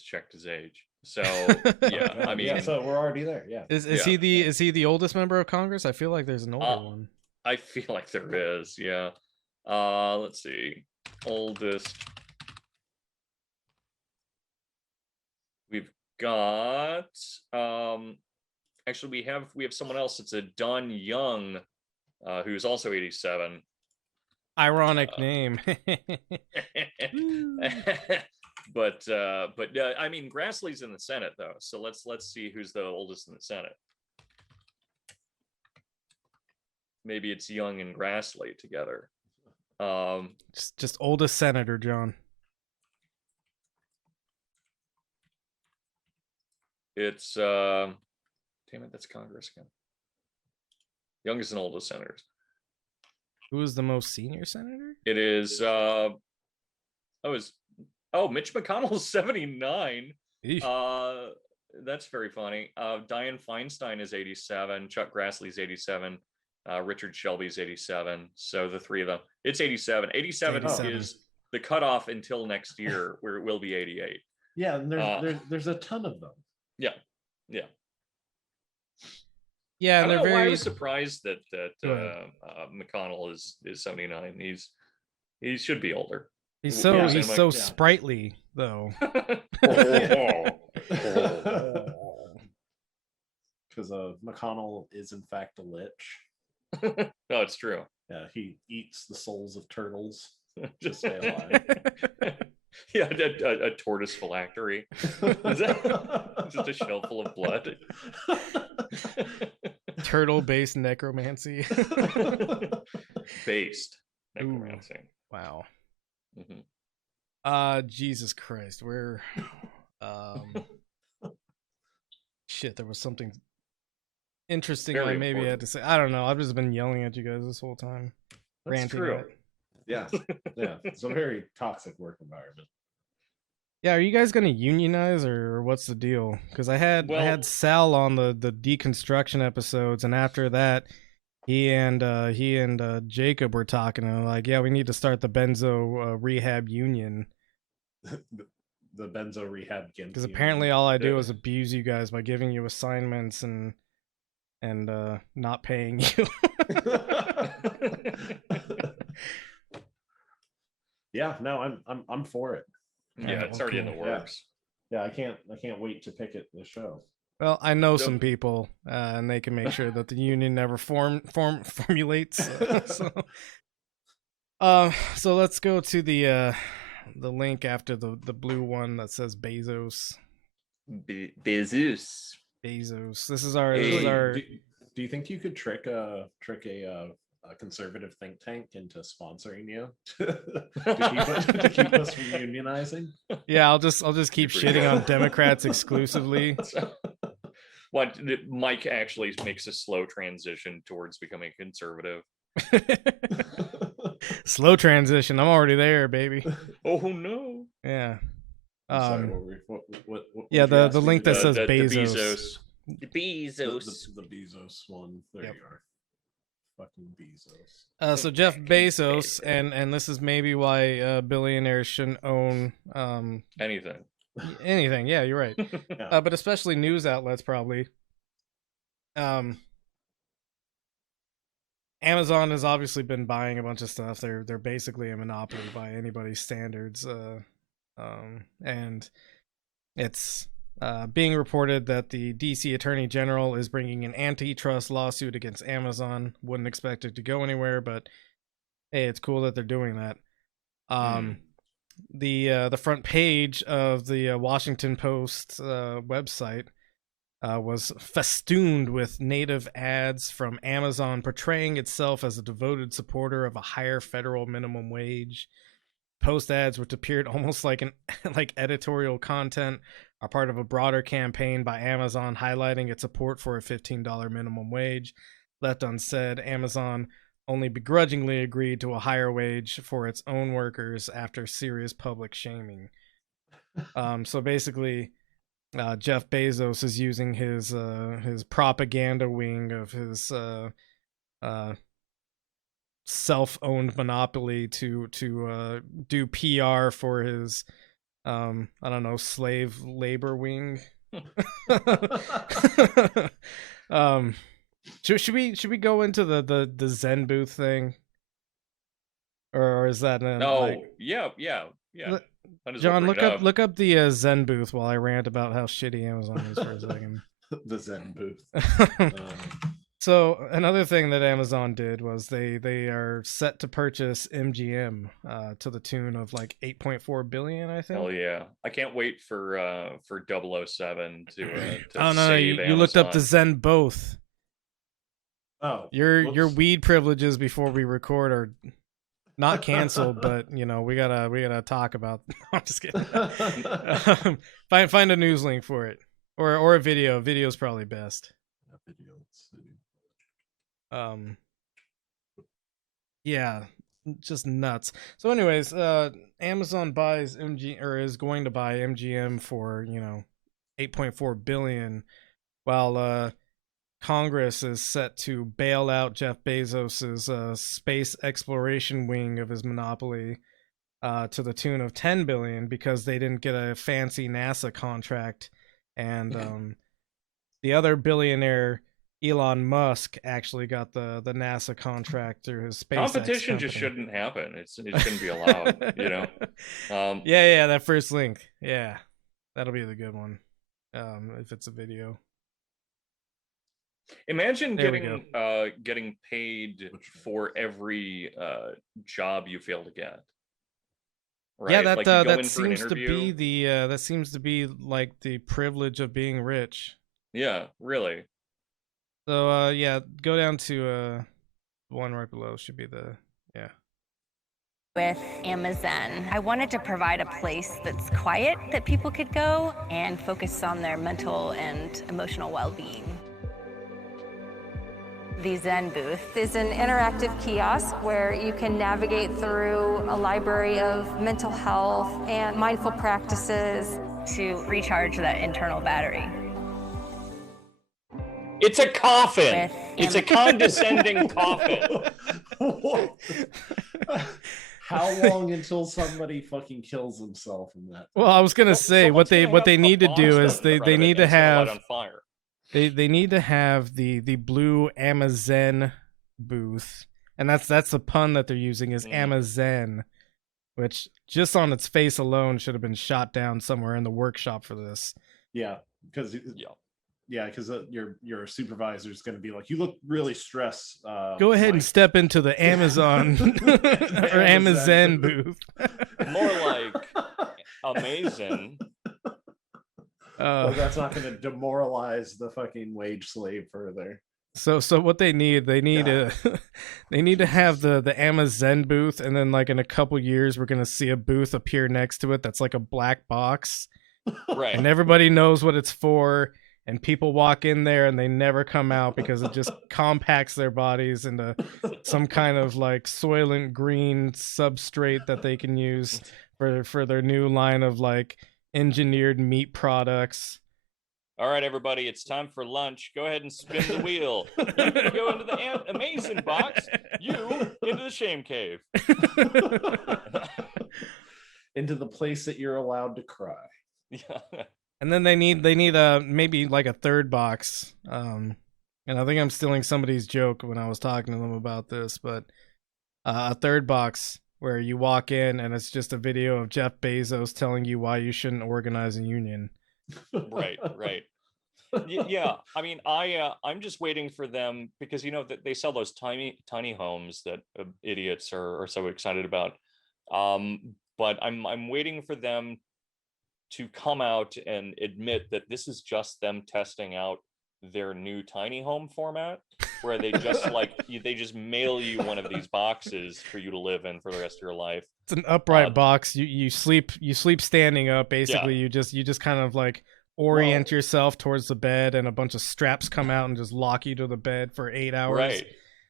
checked his age. So yeah, I mean, yeah, so we're already there. Yeah. Is Yeah. he the oldest member of Congress? I feel like there's an older one. I feel like there is. Yeah. Let's see. Oldest. We've got actually we have someone else. It's a Don Young, who's also 87. Ironic name. but I mean, Grassley's in the Senate though, so let's see who's the oldest in the Senate. Maybe it's Young and Grassley together. Just oldest senator, John. It's damn it, that's Congress again. Youngest and oldest senators. Who is the most senior senator? It is Mitch McConnell's 79. Eesh. That's very funny. Dianne Feinstein is 87. Chuck Grassley's 87. Richard Shelby's 87. So the three of them, it's 87. 87 is the cutoff until next year, where it will be 88. Yeah, and there's a ton of them. Yeah. Yeah, I and don't they're know why I very. was surprised that Go ahead. McConnell is 79. He should be older. He's Yeah, he's same so like- sprightly though. Because McConnell is in fact a lich. No, it's true. Yeah, he eats the souls of turtles to Just stay alive. yeah, a tortoise phylactery. Is that just a shelf full of blood? Turtle-based necromancy. Based Ooh. necromancy. Wow. Mhm. Jesus Christ, we're shit, there was something interesting Very I maybe had important. to say. I don't know. I've just been yelling at you guys this whole time. That's ranting true. at it. Yeah, yeah. It's a very toxic work environment. Yeah, are you guys gonna unionize or what's the deal? Because I had Well- Sal on the deconstruction episodes, and after that, he and Jacob were talking, and like, yeah, we need to start the Benzo Rehab Union The Benzo Rehab because apparently all I do is abuse you guys by giving you assignments and not paying you. Yeah, no, I'm for it. Yeah, it's already in the cool. Yeah. works. Yeah, I can't wait to pick it the show. Well, I know Nope. some people, and they can make sure that the union never formulates. So let's go to the link after the blue one that says Bezos. Bezos. Bezos. This is our. Do you think you could trick a conservative think tank into sponsoring you to keep us from unionizing? Yeah, I'll just keep Pretty shitting on good. Democrats exclusively. What Mike actually makes a slow transition towards becoming conservative. Slow transition. I'm already there, baby. Oh no! Yeah. I'm sorry, what Yeah, was you the asking link me? that says the Bezos. The Bezos. The Bezos one. There Yep. you are. Fucking Bezos. So Jeff Bezos, and this is maybe why billionaires shouldn't own Anything. anything. Yeah, you're right. Yeah. But especially news outlets, probably. Amazon has obviously been buying a bunch of stuff. They're basically a monopoly by anybody's standards. And it's being reported that the DC Attorney General is bringing an antitrust lawsuit against Amazon. Wouldn't expect it to go anywhere, but hey, it's cool that they're doing that. The front page of the Washington Post website was festooned with native ads from Amazon portraying itself as a devoted supporter of a higher federal minimum wage, post ads, which appeared almost like like editorial content, are part of a broader campaign by Amazon highlighting its support for a $15 minimum wage. Left unsaid, Amazon only begrudgingly agreed to a higher wage for its own workers after serious public shaming. So basically, Jeff Bezos is using his propaganda wing of his self-owned monopoly to do PR for his I don't know, slave labor wing. Should we go into the Zen booth thing, or is that yeah. John, look up the Zen booth while I rant about how shitty Amazon is for a second. The Zen booth. So another thing that Amazon did was they are set to purchase MGM to the tune of like 8.4 billion, I think. Hell yeah! I can't wait for 007 to oh no, save you looked up the Amazon. Zen both. Oh, Your weed privileges before we record are not canceled, but we gotta talk about. I'm just kidding. Find a news link for it, or a video. Video's probably best. Yeah, just nuts. So anyways, Amazon buys is going to buy MGM for 8.4 billion, while Congress is set to bail out Jeff Bezos's space exploration wing of his monopoly to the tune of 10 billion because they didn't get a fancy NASA contract, and the other billionaire Elon Musk actually got the NASA contract through his SpaceX Competition company. just shouldn't happen. It shouldn't be allowed. Yeah, that first link. Yeah, that'll be the good one. If it's a video. Imagine getting paid for every job you fail to get. Right? Yeah, that like you go that in for an seems to interview. be that seems to be like the privilege of being rich. Yeah, really. So yeah, go down to one right below should be the With Amazon, I wanted to provide a place that's quiet that people could go and focus on their mental and emotional well-being. The Zen booth is an interactive kiosk where you can navigate through a library of mental health and mindful practices to recharge that internal battery. It's a coffin. With It's a condescending coffin. How long until somebody fucking kills himself in that? Well, I was gonna say what Someone's gonna they have need to a do box is up in front they of it need and to it's gonna light have on fire. they need to have the blue Amazon booth, and that's the pun that they're using is Amazon, which just on its face alone should have been shot down somewhere in the workshop for this. Yeah, because your supervisor is going to be like, you look really stressed. Go ahead and step into the Amazon or Amazon booth. More like amazing. Well, that's not going to demoralize the fucking wage slave further. So what they need to have the Amazon booth, and then like in a couple years we're gonna see a booth appear next to it that's like a black box, Right? and everybody knows what it's for, and people walk in there and they never come out because it just compacts their bodies into some kind of like Soylent Green substrate that they can use for their new line of like engineered meat products. All right, everybody, it's time for lunch. Go ahead and spin the wheel. You go into the amazing box. You into the shame cave. Into the place that you're allowed to cry. Yeah. And then they need maybe like a third box. And I think I'm stealing somebody's joke when I was talking to them about this, but a third box where you walk in and it's just a video of Jeff Bezos telling you why you shouldn't organize a union. Right. Yeah, I mean, I'm just waiting for them because that they sell those tiny homes that idiots are so excited about. But I'm waiting for them to come out and admit that this is just them testing out their new tiny home format, where they just they just mail you one of these boxes for you to live in for the rest of your life. It's an upright box. You sleep standing up. Basically, Yeah. you just kind of like orient yourself towards the bed, and a bunch of straps come out and just lock you to the bed for 8 hours. Right.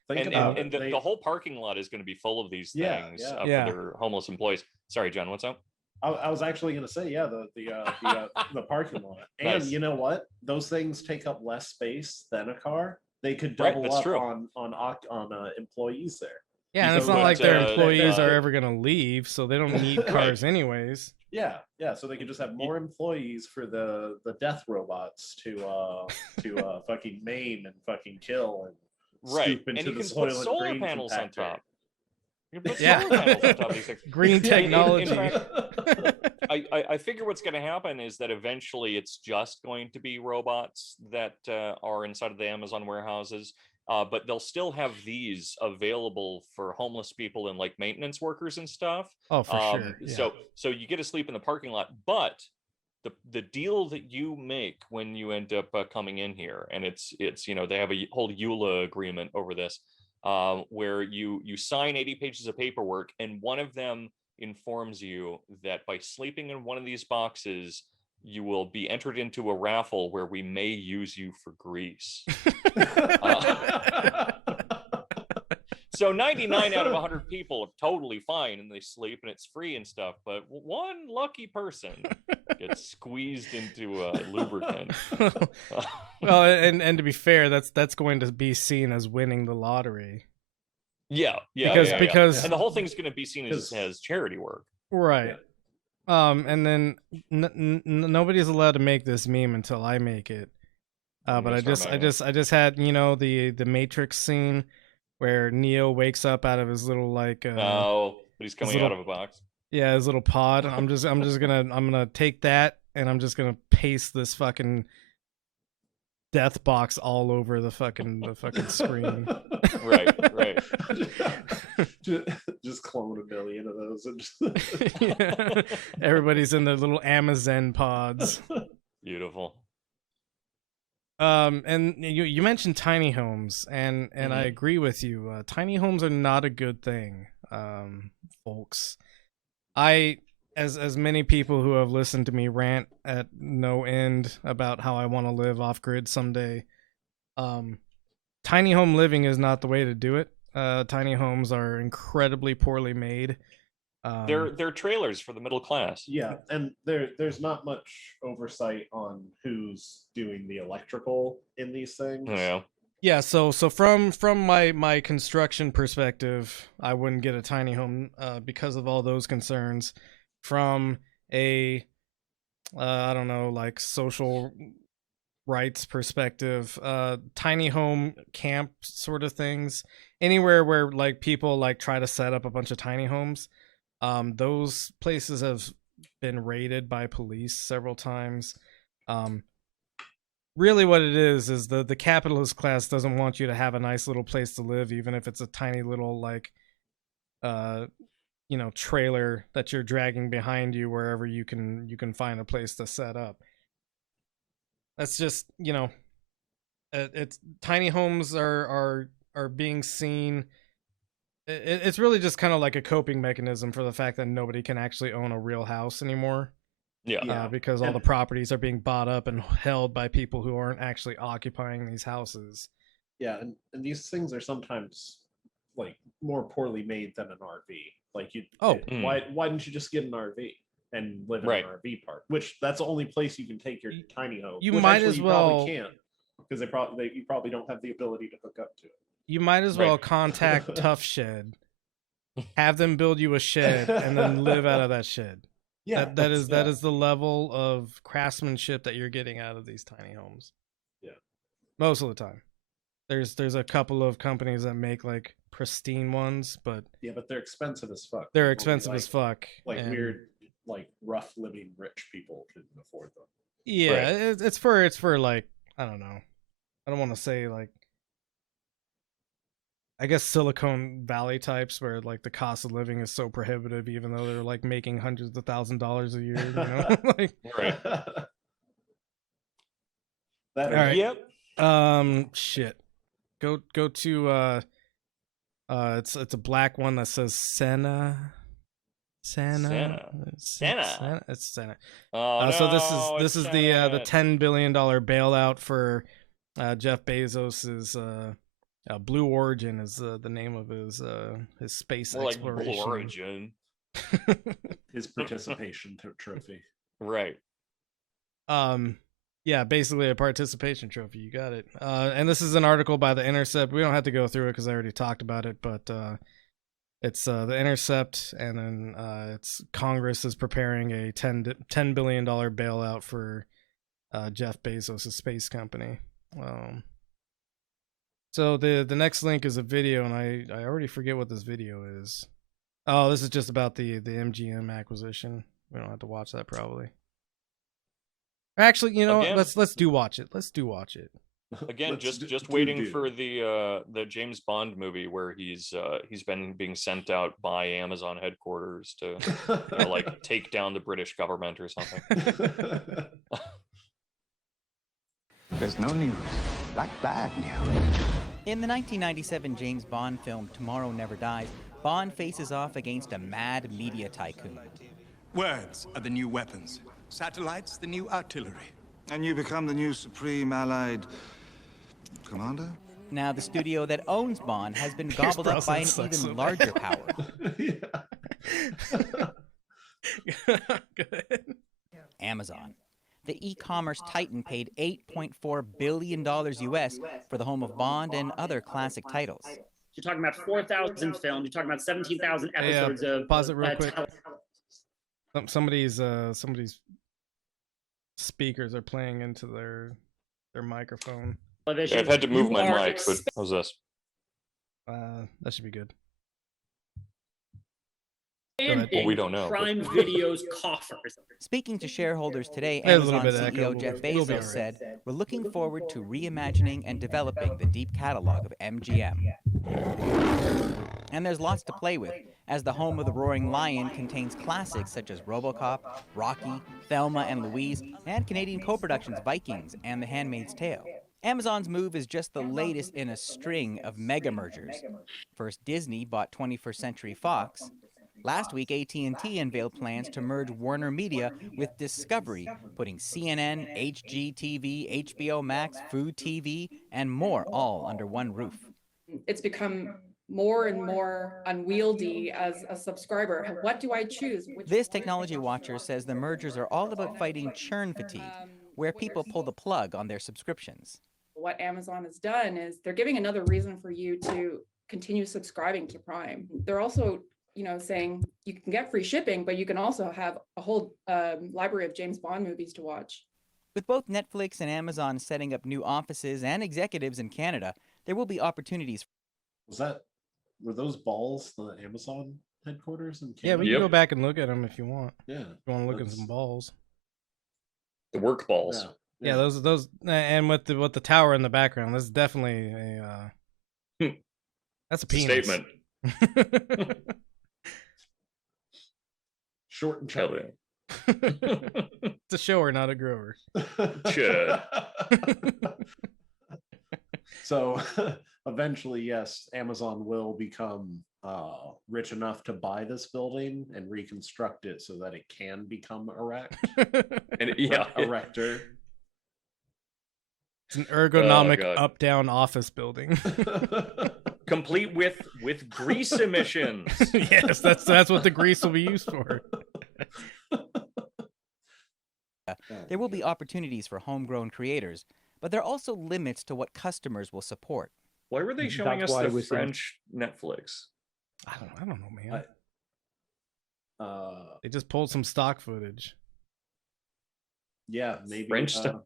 Think And about and it. the whole parking lot is going to be full of these Yeah, things yeah. for Yeah. their homeless employees. Sorry, John, what's up? I was actually going to say, yeah, the parking lot, and Nice. you know what? Those things take up less space than a car. They could Right, double that's up true. on employees there. Yeah, and You it's could not like their put, employees are uh, ever gonna leave, so they don't need cars anyways. Yeah, yeah. So they could just have more employees for the death robots to fucking maim and fucking kill and Right. scoop And into you the can soil put and solar grain panels on compactor. top. You can put Yeah. solar panels on top of these things. Green In technology. fact, I figure what's going to happen is that eventually it's just going to be robots that are inside of the Amazon warehouses, but they'll still have these available for homeless people and like maintenance workers and stuff. Oh, for sure. Yeah. So you get to sleep in the parking lot, but the deal that you make when you end up coming in here, and it's they have a whole EULA agreement over this, where you sign 80 pages of paperwork, and one of them informs you that by sleeping in one of these boxes, you will be entered into a raffle where we may use you for grease. So 99 out of 100 people are totally fine and they sleep and it's free and stuff, but one lucky person gets squeezed into a lubricant. Well, and to be fair, that's going to be seen as winning the lottery. Yeah, Because and the whole thing's going to be seen as charity work. Right. And then nobody's allowed to make this meme until I make it. But I just had the Matrix scene where Neo wakes up out of his little like but he's coming out of a box. Yeah, his little pod. I'm gonna take that and I'm just gonna paste this fucking death box all over the fucking screen. Right. just clone a million of those and just... Yeah. Everybody's in their little Amazon pods. Beautiful. And you mentioned tiny homes, and I agree with you. Tiny homes are not a good thing, folks. As many people who have listened to me rant at no end about how I want to live off grid someday, tiny home living is not the way to do it. Tiny homes are incredibly poorly made. They're trailers for the middle class. Yeah, and there's not much oversight on who's doing the electrical in these things. Yeah, so from my construction perspective, I wouldn't get a tiny home because of all those concerns. From a I don't know, like social rights perspective, tiny home camp sort of things, anywhere where like people like try to set up a bunch of tiny homes, those places have been raided by police several times. Really what it is the capitalist class doesn't want you to have a nice little place to live, even if it's a tiny little like trailer that you're dragging behind you wherever you can find a place to set up. That's just, it's tiny homes are being seen. It's really just kind of like a coping mechanism for the fact that nobody can actually own a real house anymore. Yeah. Because all the properties are being bought up and held by people who aren't actually occupying these houses. Yeah, and these things are sometimes like more poorly made than an RV. Like why didn't you just get an RV and live in an RV park? Which that's the only place you can take your tiny home. You might as well. You probably can't, because you probably don't have the ability to hook up to it. You might as well contact Tough Shed, have them build you a shed, and then live out of that shed. Yeah, that is the level of craftsmanship that you're getting out of these tiny homes. Yeah, most of the time. There's a couple of companies that make like pristine ones, but but they're expensive as fuck. They're expensive as fuck. Like weird, like rough living rich people can afford them. Yeah, it's for like, I don't know. I don't want to say like, I guess Silicon Valley types where like the cost of living is so prohibitive, even though they're like making hundreds of $1,000s a year, like Right. All right. Yep. Shit. Go to it's a black one that says Senna. It's Senna. Oh, So no, this is the $10 billion bailout for Jeff Bezos's Blue Origin is the name of his space more like exploration. Blue Origin. His participation trophy. Right. Yeah, basically a participation trophy. You got it. And this is an article by The Intercept. We don't have to go through it because I already talked about it, but it's The Intercept, and then it's Congress is preparing a $10 billion bailout for Jeff Bezos' space company. So the next link is a video, and I already forget what this video is. Oh, this is just about the MGM acquisition. We don't have to watch that probably. Actually, you know, Again, let's do watch it. Let's do watch it. Again, just waiting for the James Bond movie where he's been being sent out by Amazon headquarters to like take down the British government or something. There's no news like bad news. In the 1997 James Bond film Tomorrow Never Dies, Bond faces off against a mad media tycoon. Words are the new weapons. Satellites, the new artillery. And you become the new Supreme Allied Commander? Now, the studio that owns Bond has been gobbled up by an even larger power. Amazon. The e-commerce titan paid $8.4 billion US for the home of Bond and other classic titles. You're talking about 4,000 films. You're talking about 17,000 episodes of. Pause it real quick. Somebody's speakers are playing into their microphone. Yeah, I've had to move my mic, but how's this? That should be good. Well, we don't know. Prime Video's coffers. Speaking to shareholders today, There's a little Amazon bit of CEO echo. Jeff We'll be Bezos all right. said, "We're looking forward to reimagining and developing the deep catalog of MGM." And there's lots to play with, as the home of the Roaring Lion contains classics such as RoboCop, Rocky, Thelma and Louise, and Canadian co-productions Vikings and The Handmaid's Tale. Amazon's move is just the latest in a string of mega mergers. First, Disney bought 21st Century Fox. Last week, AT&T unveiled plans to merge Warner Media with Discovery, putting CNN, HGTV, HBO Max, Food TV, and more all under one roof. It's become more and more unwieldy as a subscriber. What do I choose? This technology watcher says the mergers are all about fighting churn fatigue, where people pull the plug on their subscriptions. What Amazon has done is they're giving another reason for you to continue subscribing to Prime. They're also saying you can get free shipping, but you can also have a whole library of James Bond movies to watch. With both Netflix and Amazon setting up new offices and executives in Canada, there will be opportunities. Were those balls the Amazon headquarters in Canada? Yeah, we can go back and look at them if you want. Yeah. If you want to look at some balls. The work balls. Yeah, those, and with the tower in the background, that's definitely a that's a penis. Statement. Short and chubby. It's a shower, not a grower. Should. So eventually, yes, Amazon will become rich enough to buy this building and reconstruct it so that it can become erect. Erector. It's an ergonomic up-down office building. Complete with grease emissions. Yes, that's what the grease will be used for. There will be opportunities for homegrown creators, but there are also limits to what customers will support. Why were they showing us the French Netflix? I don't know, man. They just pulled some stock footage. Yeah, maybe French stuff.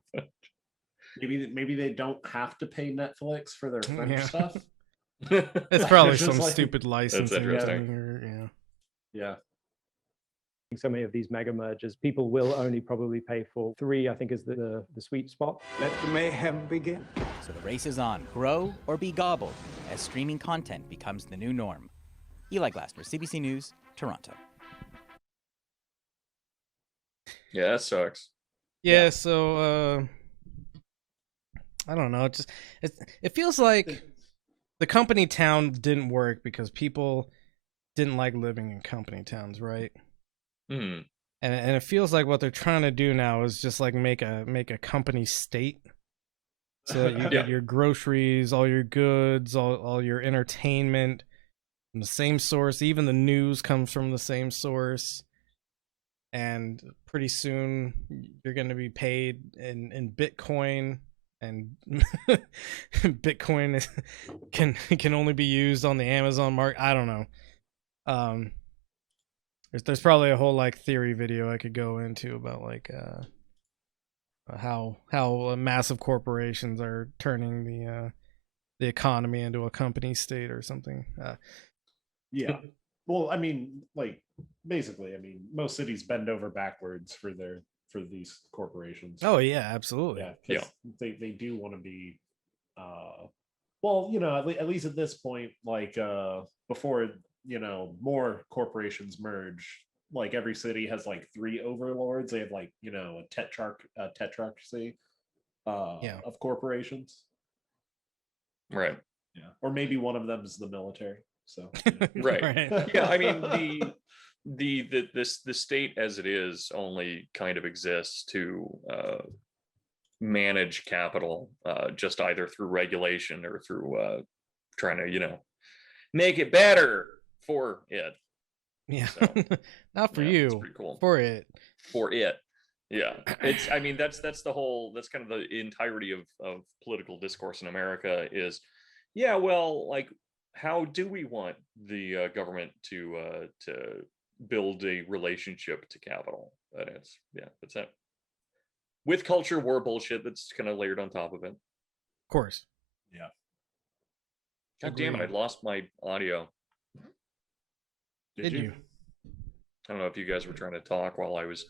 Maybe they don't have to pay Netflix for their French stuff. It's probably some stupid licensing. Yeah. So many of these mega mergers, people will only probably pay for 3, I think is the sweet spot. Let the mayhem begin. So the race is on. Grow or be gobbled as streaming content becomes the new norm. Eli Glasper, CBC News, Toronto. Yeah, that sucks. Yeah, so I don't know. It feels like the company town didn't work because people didn't like living in company towns, right? Hmm. And it feels like what they're trying to do now is just like make a company state, so that you get your groceries, all your goods, all your entertainment from the same source. Even the news comes from the same source. And pretty soon you're going to be paid in Bitcoin, and Bitcoin can only be used on the Amazon market. I don't know. There's probably a whole like theory video I could go into about like how massive corporations are turning the economy into a company state or something. Yeah. Well, I mean, like basically, I mean, most cities bend over backwards for these corporations. Oh yeah, absolutely. Yeah, they do want to be, well, you know, at least at this point, like before, you know, more corporations merge. Like every city has like 3 overlords. They have like, you know, a tetrarchy of corporations. Right. Yeah, or maybe one of them is the military. So right. Yeah, I mean the state as it is only kind of exists to manage capital, just either through regulation or through trying to, you know, make it better for it. Yeah. So, not for yeah, you. it's pretty cool. For it. For it. Yeah. It's, I mean, that's the whole, that's kind of the entirety of political discourse in America is, yeah, well, like, how do we want the government to build a relationship to capital? And it's, yeah, that's it. With culture war bullshit that's kind of layered on top of it. Of course. Yeah. God damn it, I lost my audio. Did you? I don't know if you guys were trying to talk while I was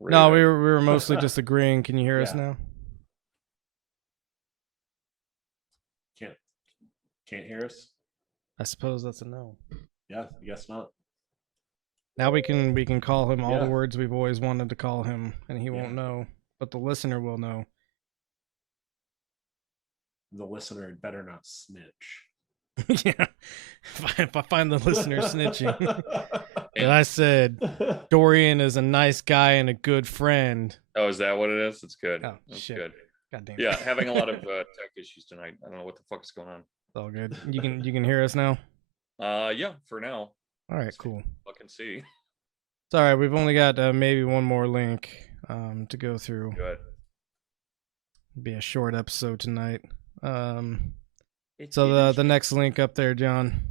No, we were mostly just agreeing. Can you hear us now? Can't hear us? I suppose that's a no. Yeah, I guess not. Now we can call him all the words we've always wanted to call him, and he won't know, but the listener will know. The listener had better not snitch. Yeah, if I find the listener snitching, and I said Dorian is a nice guy and a good friend. Oh, is that what it is? That's good. Oh, that's shit. good. God damn. Yeah, having a lot of tech issues tonight. I don't know what the fuck is going on. It's all good. You can hear us now. Yeah, for now. All right, cool. Fucking see. It's all right. We've only got maybe one more link to go through. Good. Be a short episode tonight. So the next link up there, John,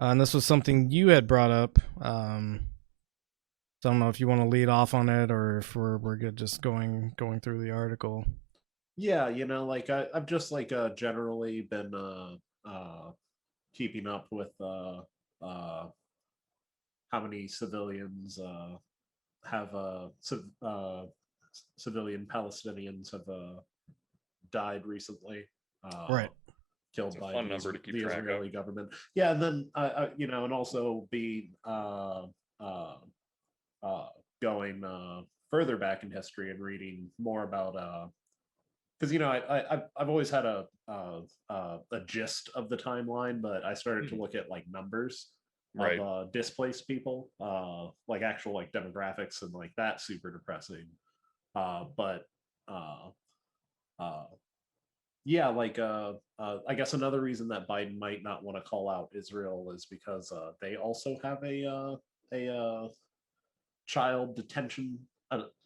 and this was something you had brought up. So I don't know if you want to lead off on it or if we're good just going through the article. Yeah, you know, like I've just like generally been keeping up with how many civilians have civilian Palestinians have died recently. Right. Killed by fun number to keep the track Israeli of. government. Yeah, and then you know, and also be going further back in history and reading more about because you know I've always had a gist of the timeline, but I started to look at like numbers of displaced people, like actual like demographics, and like that's super depressing. But yeah, like I guess another reason that Biden might not want to call out Israel is because they also have a child detention,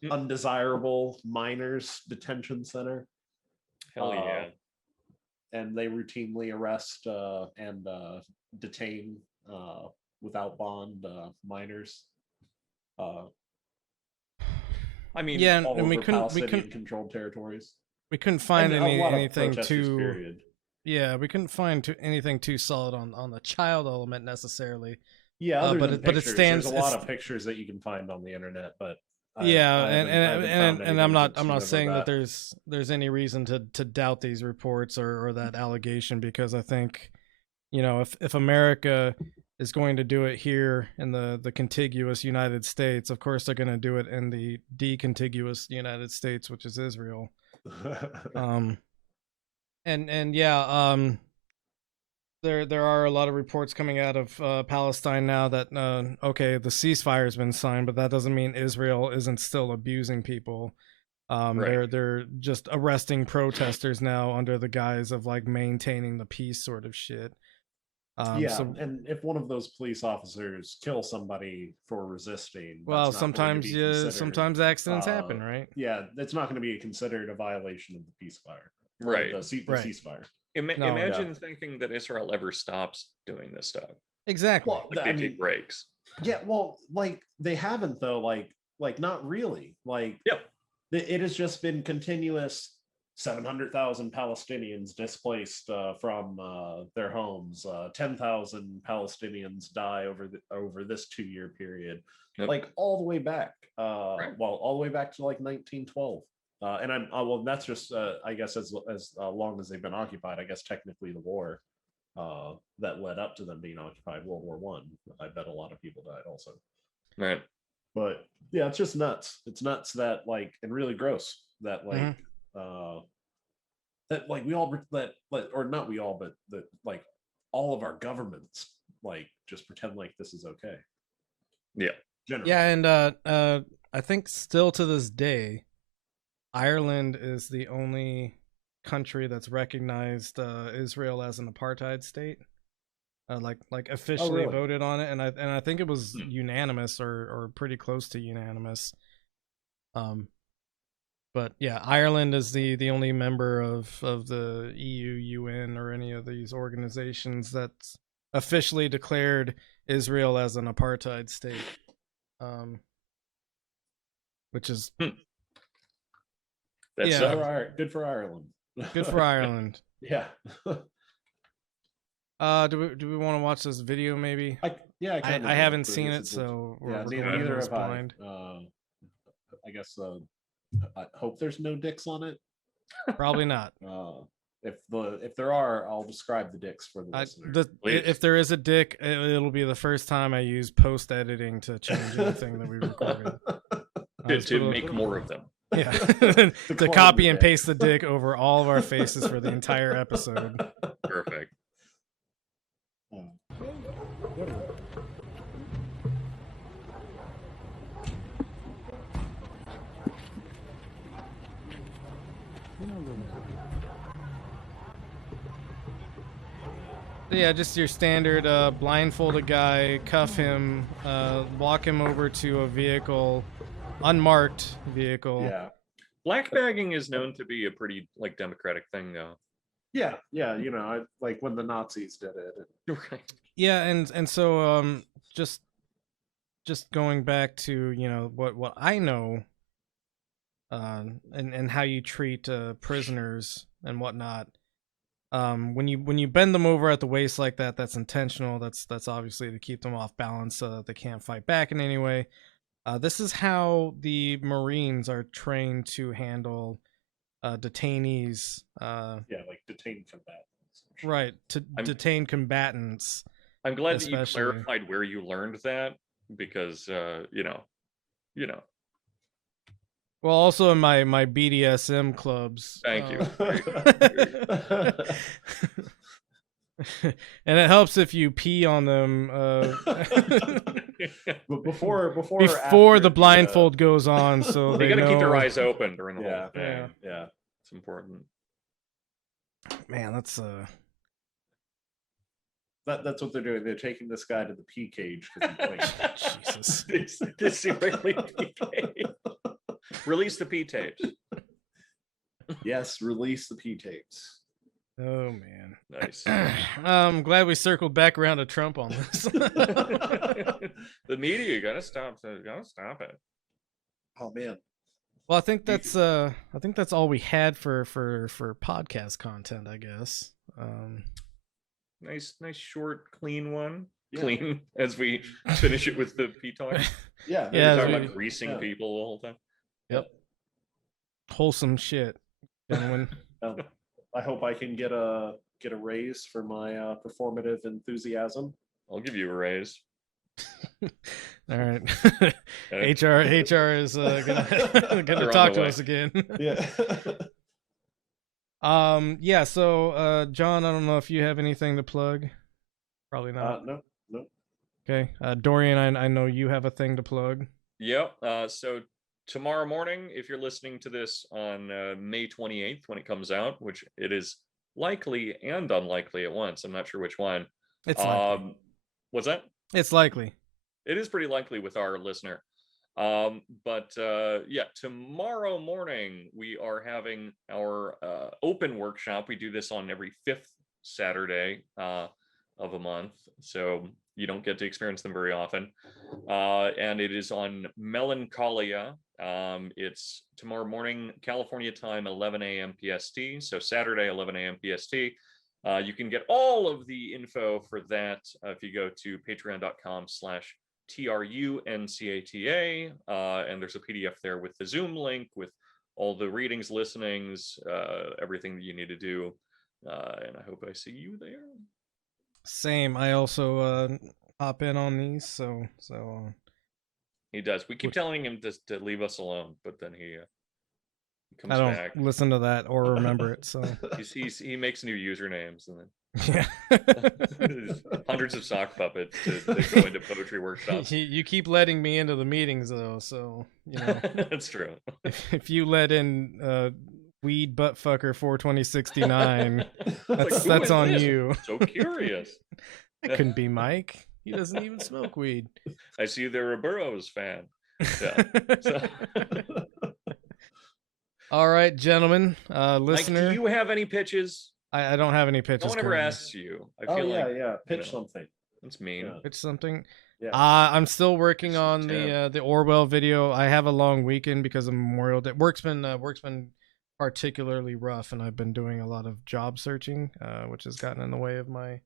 undesirable minors detention center. Hell yeah. And they routinely arrest and detain without bond minors. I mean, yeah, all and we over couldn't controlled territories. We couldn't find And a lot of anything protesters, too. period. Yeah, we couldn't find anything too solid on the child element necessarily. Yeah, other than but it pictures, stands. There's a lot of pictures that you can find on the internet, but yeah, I haven't found and I'm not anything to saying that deliver there's any reason to doubt these reports or that allegation, because I think, you know, if America is going to do it here in the contiguous United States, of course they're going to do it in the decontiguous United States, which is Israel. And yeah, there are a lot of reports coming out of Palestine now that okay, the ceasefire has been signed, but that doesn't mean Israel isn't still abusing people. Right. They're just arresting protesters now under the guise of like maintaining the peace sort of shit. And if one of those police officers kill somebody for resisting, Well, that's not going to be considered, sometimes accidents happen, right? Yeah, it's not going to be considered a violation of the ceasefire. Right. The ceasefire. Imagine thinking that Israel ever stops doing this stuff. Exactly. Well, Like they take breaks. Yeah, well, like they haven't though. Like not really. Like it has just been continuous. 700,000 Palestinians displaced from their homes. 10,000 Palestinians die over this 2-year period, like all the way back. Well, all the way back to like 1912. And well, that's just I guess as long as they've been occupied. I guess technically the war that led up to them being occupied, World War One. I bet a lot of people died also. Right. But yeah, it's just nuts. It's nuts that like, and really gross that like that like we all that like, or not we all, but that like all of our governments like just pretend like this is okay. Yeah. Generally. Yeah, and I think still to this day, Ireland is the only country that's recognized Israel as an apartheid state. Like officially voted on it, and I think it was unanimous or pretty close to unanimous. But yeah, Ireland is the only member of the EU, UN, or any of these organizations that's officially declared Israel as an apartheid state. Which is that's good for Ireland. Good for Ireland. Yeah. Do we want to watch this video? Maybe. I haven't seen it, so we're neither have blind. I guess. I hope there's no dicks on it. Probably not. If there are, I'll describe the dicks for the listener. If there is a dick, it'll be the first time I use post editing to change anything that we recorded. To make more of them. Yeah, to copy and paste the dick over all of our faces for the entire episode. Perfect. Yeah, just your standard blindfold a guy, cuff him, walk him over to a vehicle, unmarked vehicle. Yeah. Black bagging is known to be a pretty like democratic thing, though. Yeah, you know, like when the Nazis did it. Right. Yeah, and so just going back to, you know, what I know, and how you treat prisoners and whatnot. When you bend them over at the waist like that, that's intentional. That's obviously to keep them off balance so that they can't fight back in any way. This is how the Marines are trained to handle detainees. Like detained combatants. Right, detain combatants. I'm glad that you clarified where you learned that, because you know. Well, also in my BDSM clubs. Thank you. And it helps if you pee on them But before the blindfold goes on, so they gotta know. keep their eyes open during the whole thing. Yeah, it's important. Man, that's what they're doing. They're taking this guy to the pee cage. Jesus, this is really pee cage. Release the pee tapes. Yes, release the pee tapes. Oh man, nice. I'm glad we circled back around to Trump on this. The media gotta stop it. Oh man. Well, I think that's all we had for podcast content, I guess. Nice short, clean one. Yeah. Clean as we finish it with the pee talk. Yeah. Talking about greasing people the whole time. Yep. Wholesome shit, gentlemen. I hope I can get a raise for my performative enthusiasm. I'll give you a raise. All right. HR is gonna talk to us again. Yeah. Yeah, so John, I don't know if you have anything to plug. Probably not. No. Okay. Dorian, I know you have a thing to plug. Yep. So tomorrow morning, if you're listening to this on May 28th when it comes out, which it is likely and unlikely at once, I'm not sure which one. It's likely. What's that? It's likely. It is pretty likely with our listener. But yeah, tomorrow morning we are having our open workshop. We do this on every 5th Saturday of a month, so you don't get to experience them very often. And it is on melancholia. It's tomorrow morning, California time, 11 a.m. PST. So Saturday, 11 a.m. PST. You can get all of the info for that if you go to patreon.com/TRUNCATA, and there's a PDF there with the Zoom link, with all the readings, listenings, everything that you need to do. And I hope I see you there. Same. I also hop in on these, so he does. We keep telling him to leave us alone, but then he comes I don't back. listen to that or remember it. So he makes new usernames, and then yeah, hundreds of sock puppets to go into poetry workshops. You keep letting me into the meetings though, so you know that's true. If you let in Weed Buttfucker 42069, that's on this? you. So curious. That couldn't be Mike. He doesn't even smoke weed. I see they're a Burroughs fan. Yeah. So. All right, gentlemen, listener. Mike, do you have any pitches? I don't have any pitches. No one ever asks you. I feel Pitch something. That's mean. Yeah. Pitch something. Yeah. I'm still working on the Orwell video. I have a long weekend because of Memorial Day. Work's been particularly rough, and I've been doing a lot of job searching, which has gotten in the way of my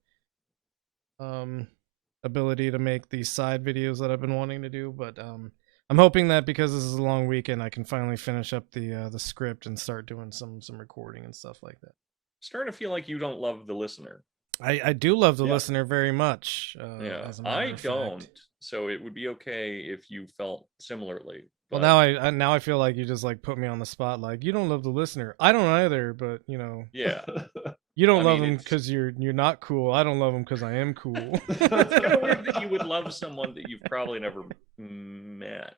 ability to make these side videos that I've been wanting to do. But I'm hoping that because this is a long weekend, I can finally finish up the script and start doing some recording and stuff like that. Starting to feel like you don't love the listener. I do love the listener very much. Yeah, I don't. So it would be okay if you felt similarly. Well, now I feel like you just like put me on the spot. Like, you don't love the listener. I don't either, but you know. Yeah. You don't love him because you're not cool. I don't love him because I am cool. It's kind of weird that you would love someone that you've probably never met.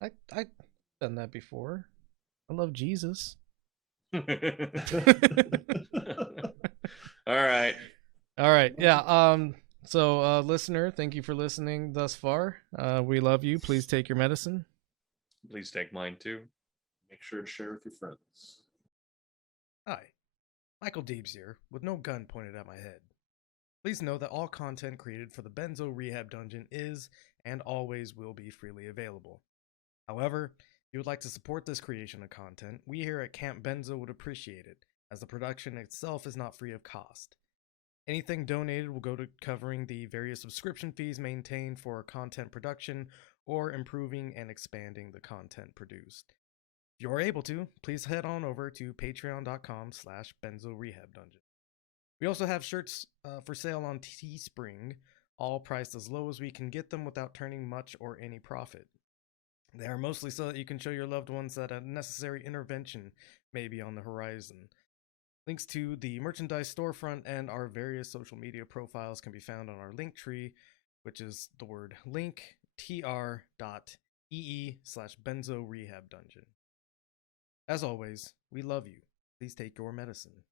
I've done that before. I love Jesus. All right. Yeah. So, listener, thank you for listening thus far. We love you. Please take your medicine. Please take mine too. Make sure to share with your friends. Hi, Michael Deebs here, with no gun pointed at my head. Please know that all content created for the Benzo Rehab Dungeon is and always will be freely available. However, if you would like to support this creation of content, we here at Camp Benzo would appreciate it, as the production itself is not free of cost. Anything donated will go to covering the various subscription fees maintained for content production or improving and expanding the content produced. If you are able to, please head on over to patreon.com/BenzoRehabDungeon. We also have shirts for sale on Teespring, all priced as low as we can get them without turning much or any profit. They are mostly so that you can show your loved ones that a necessary intervention may be on the horizon. Links to the merchandise storefront and our various social media profiles can be found on our link tree, which is the word linktr.ee/BenzoRehabDungeon. As always, we love you. Please take your medicine.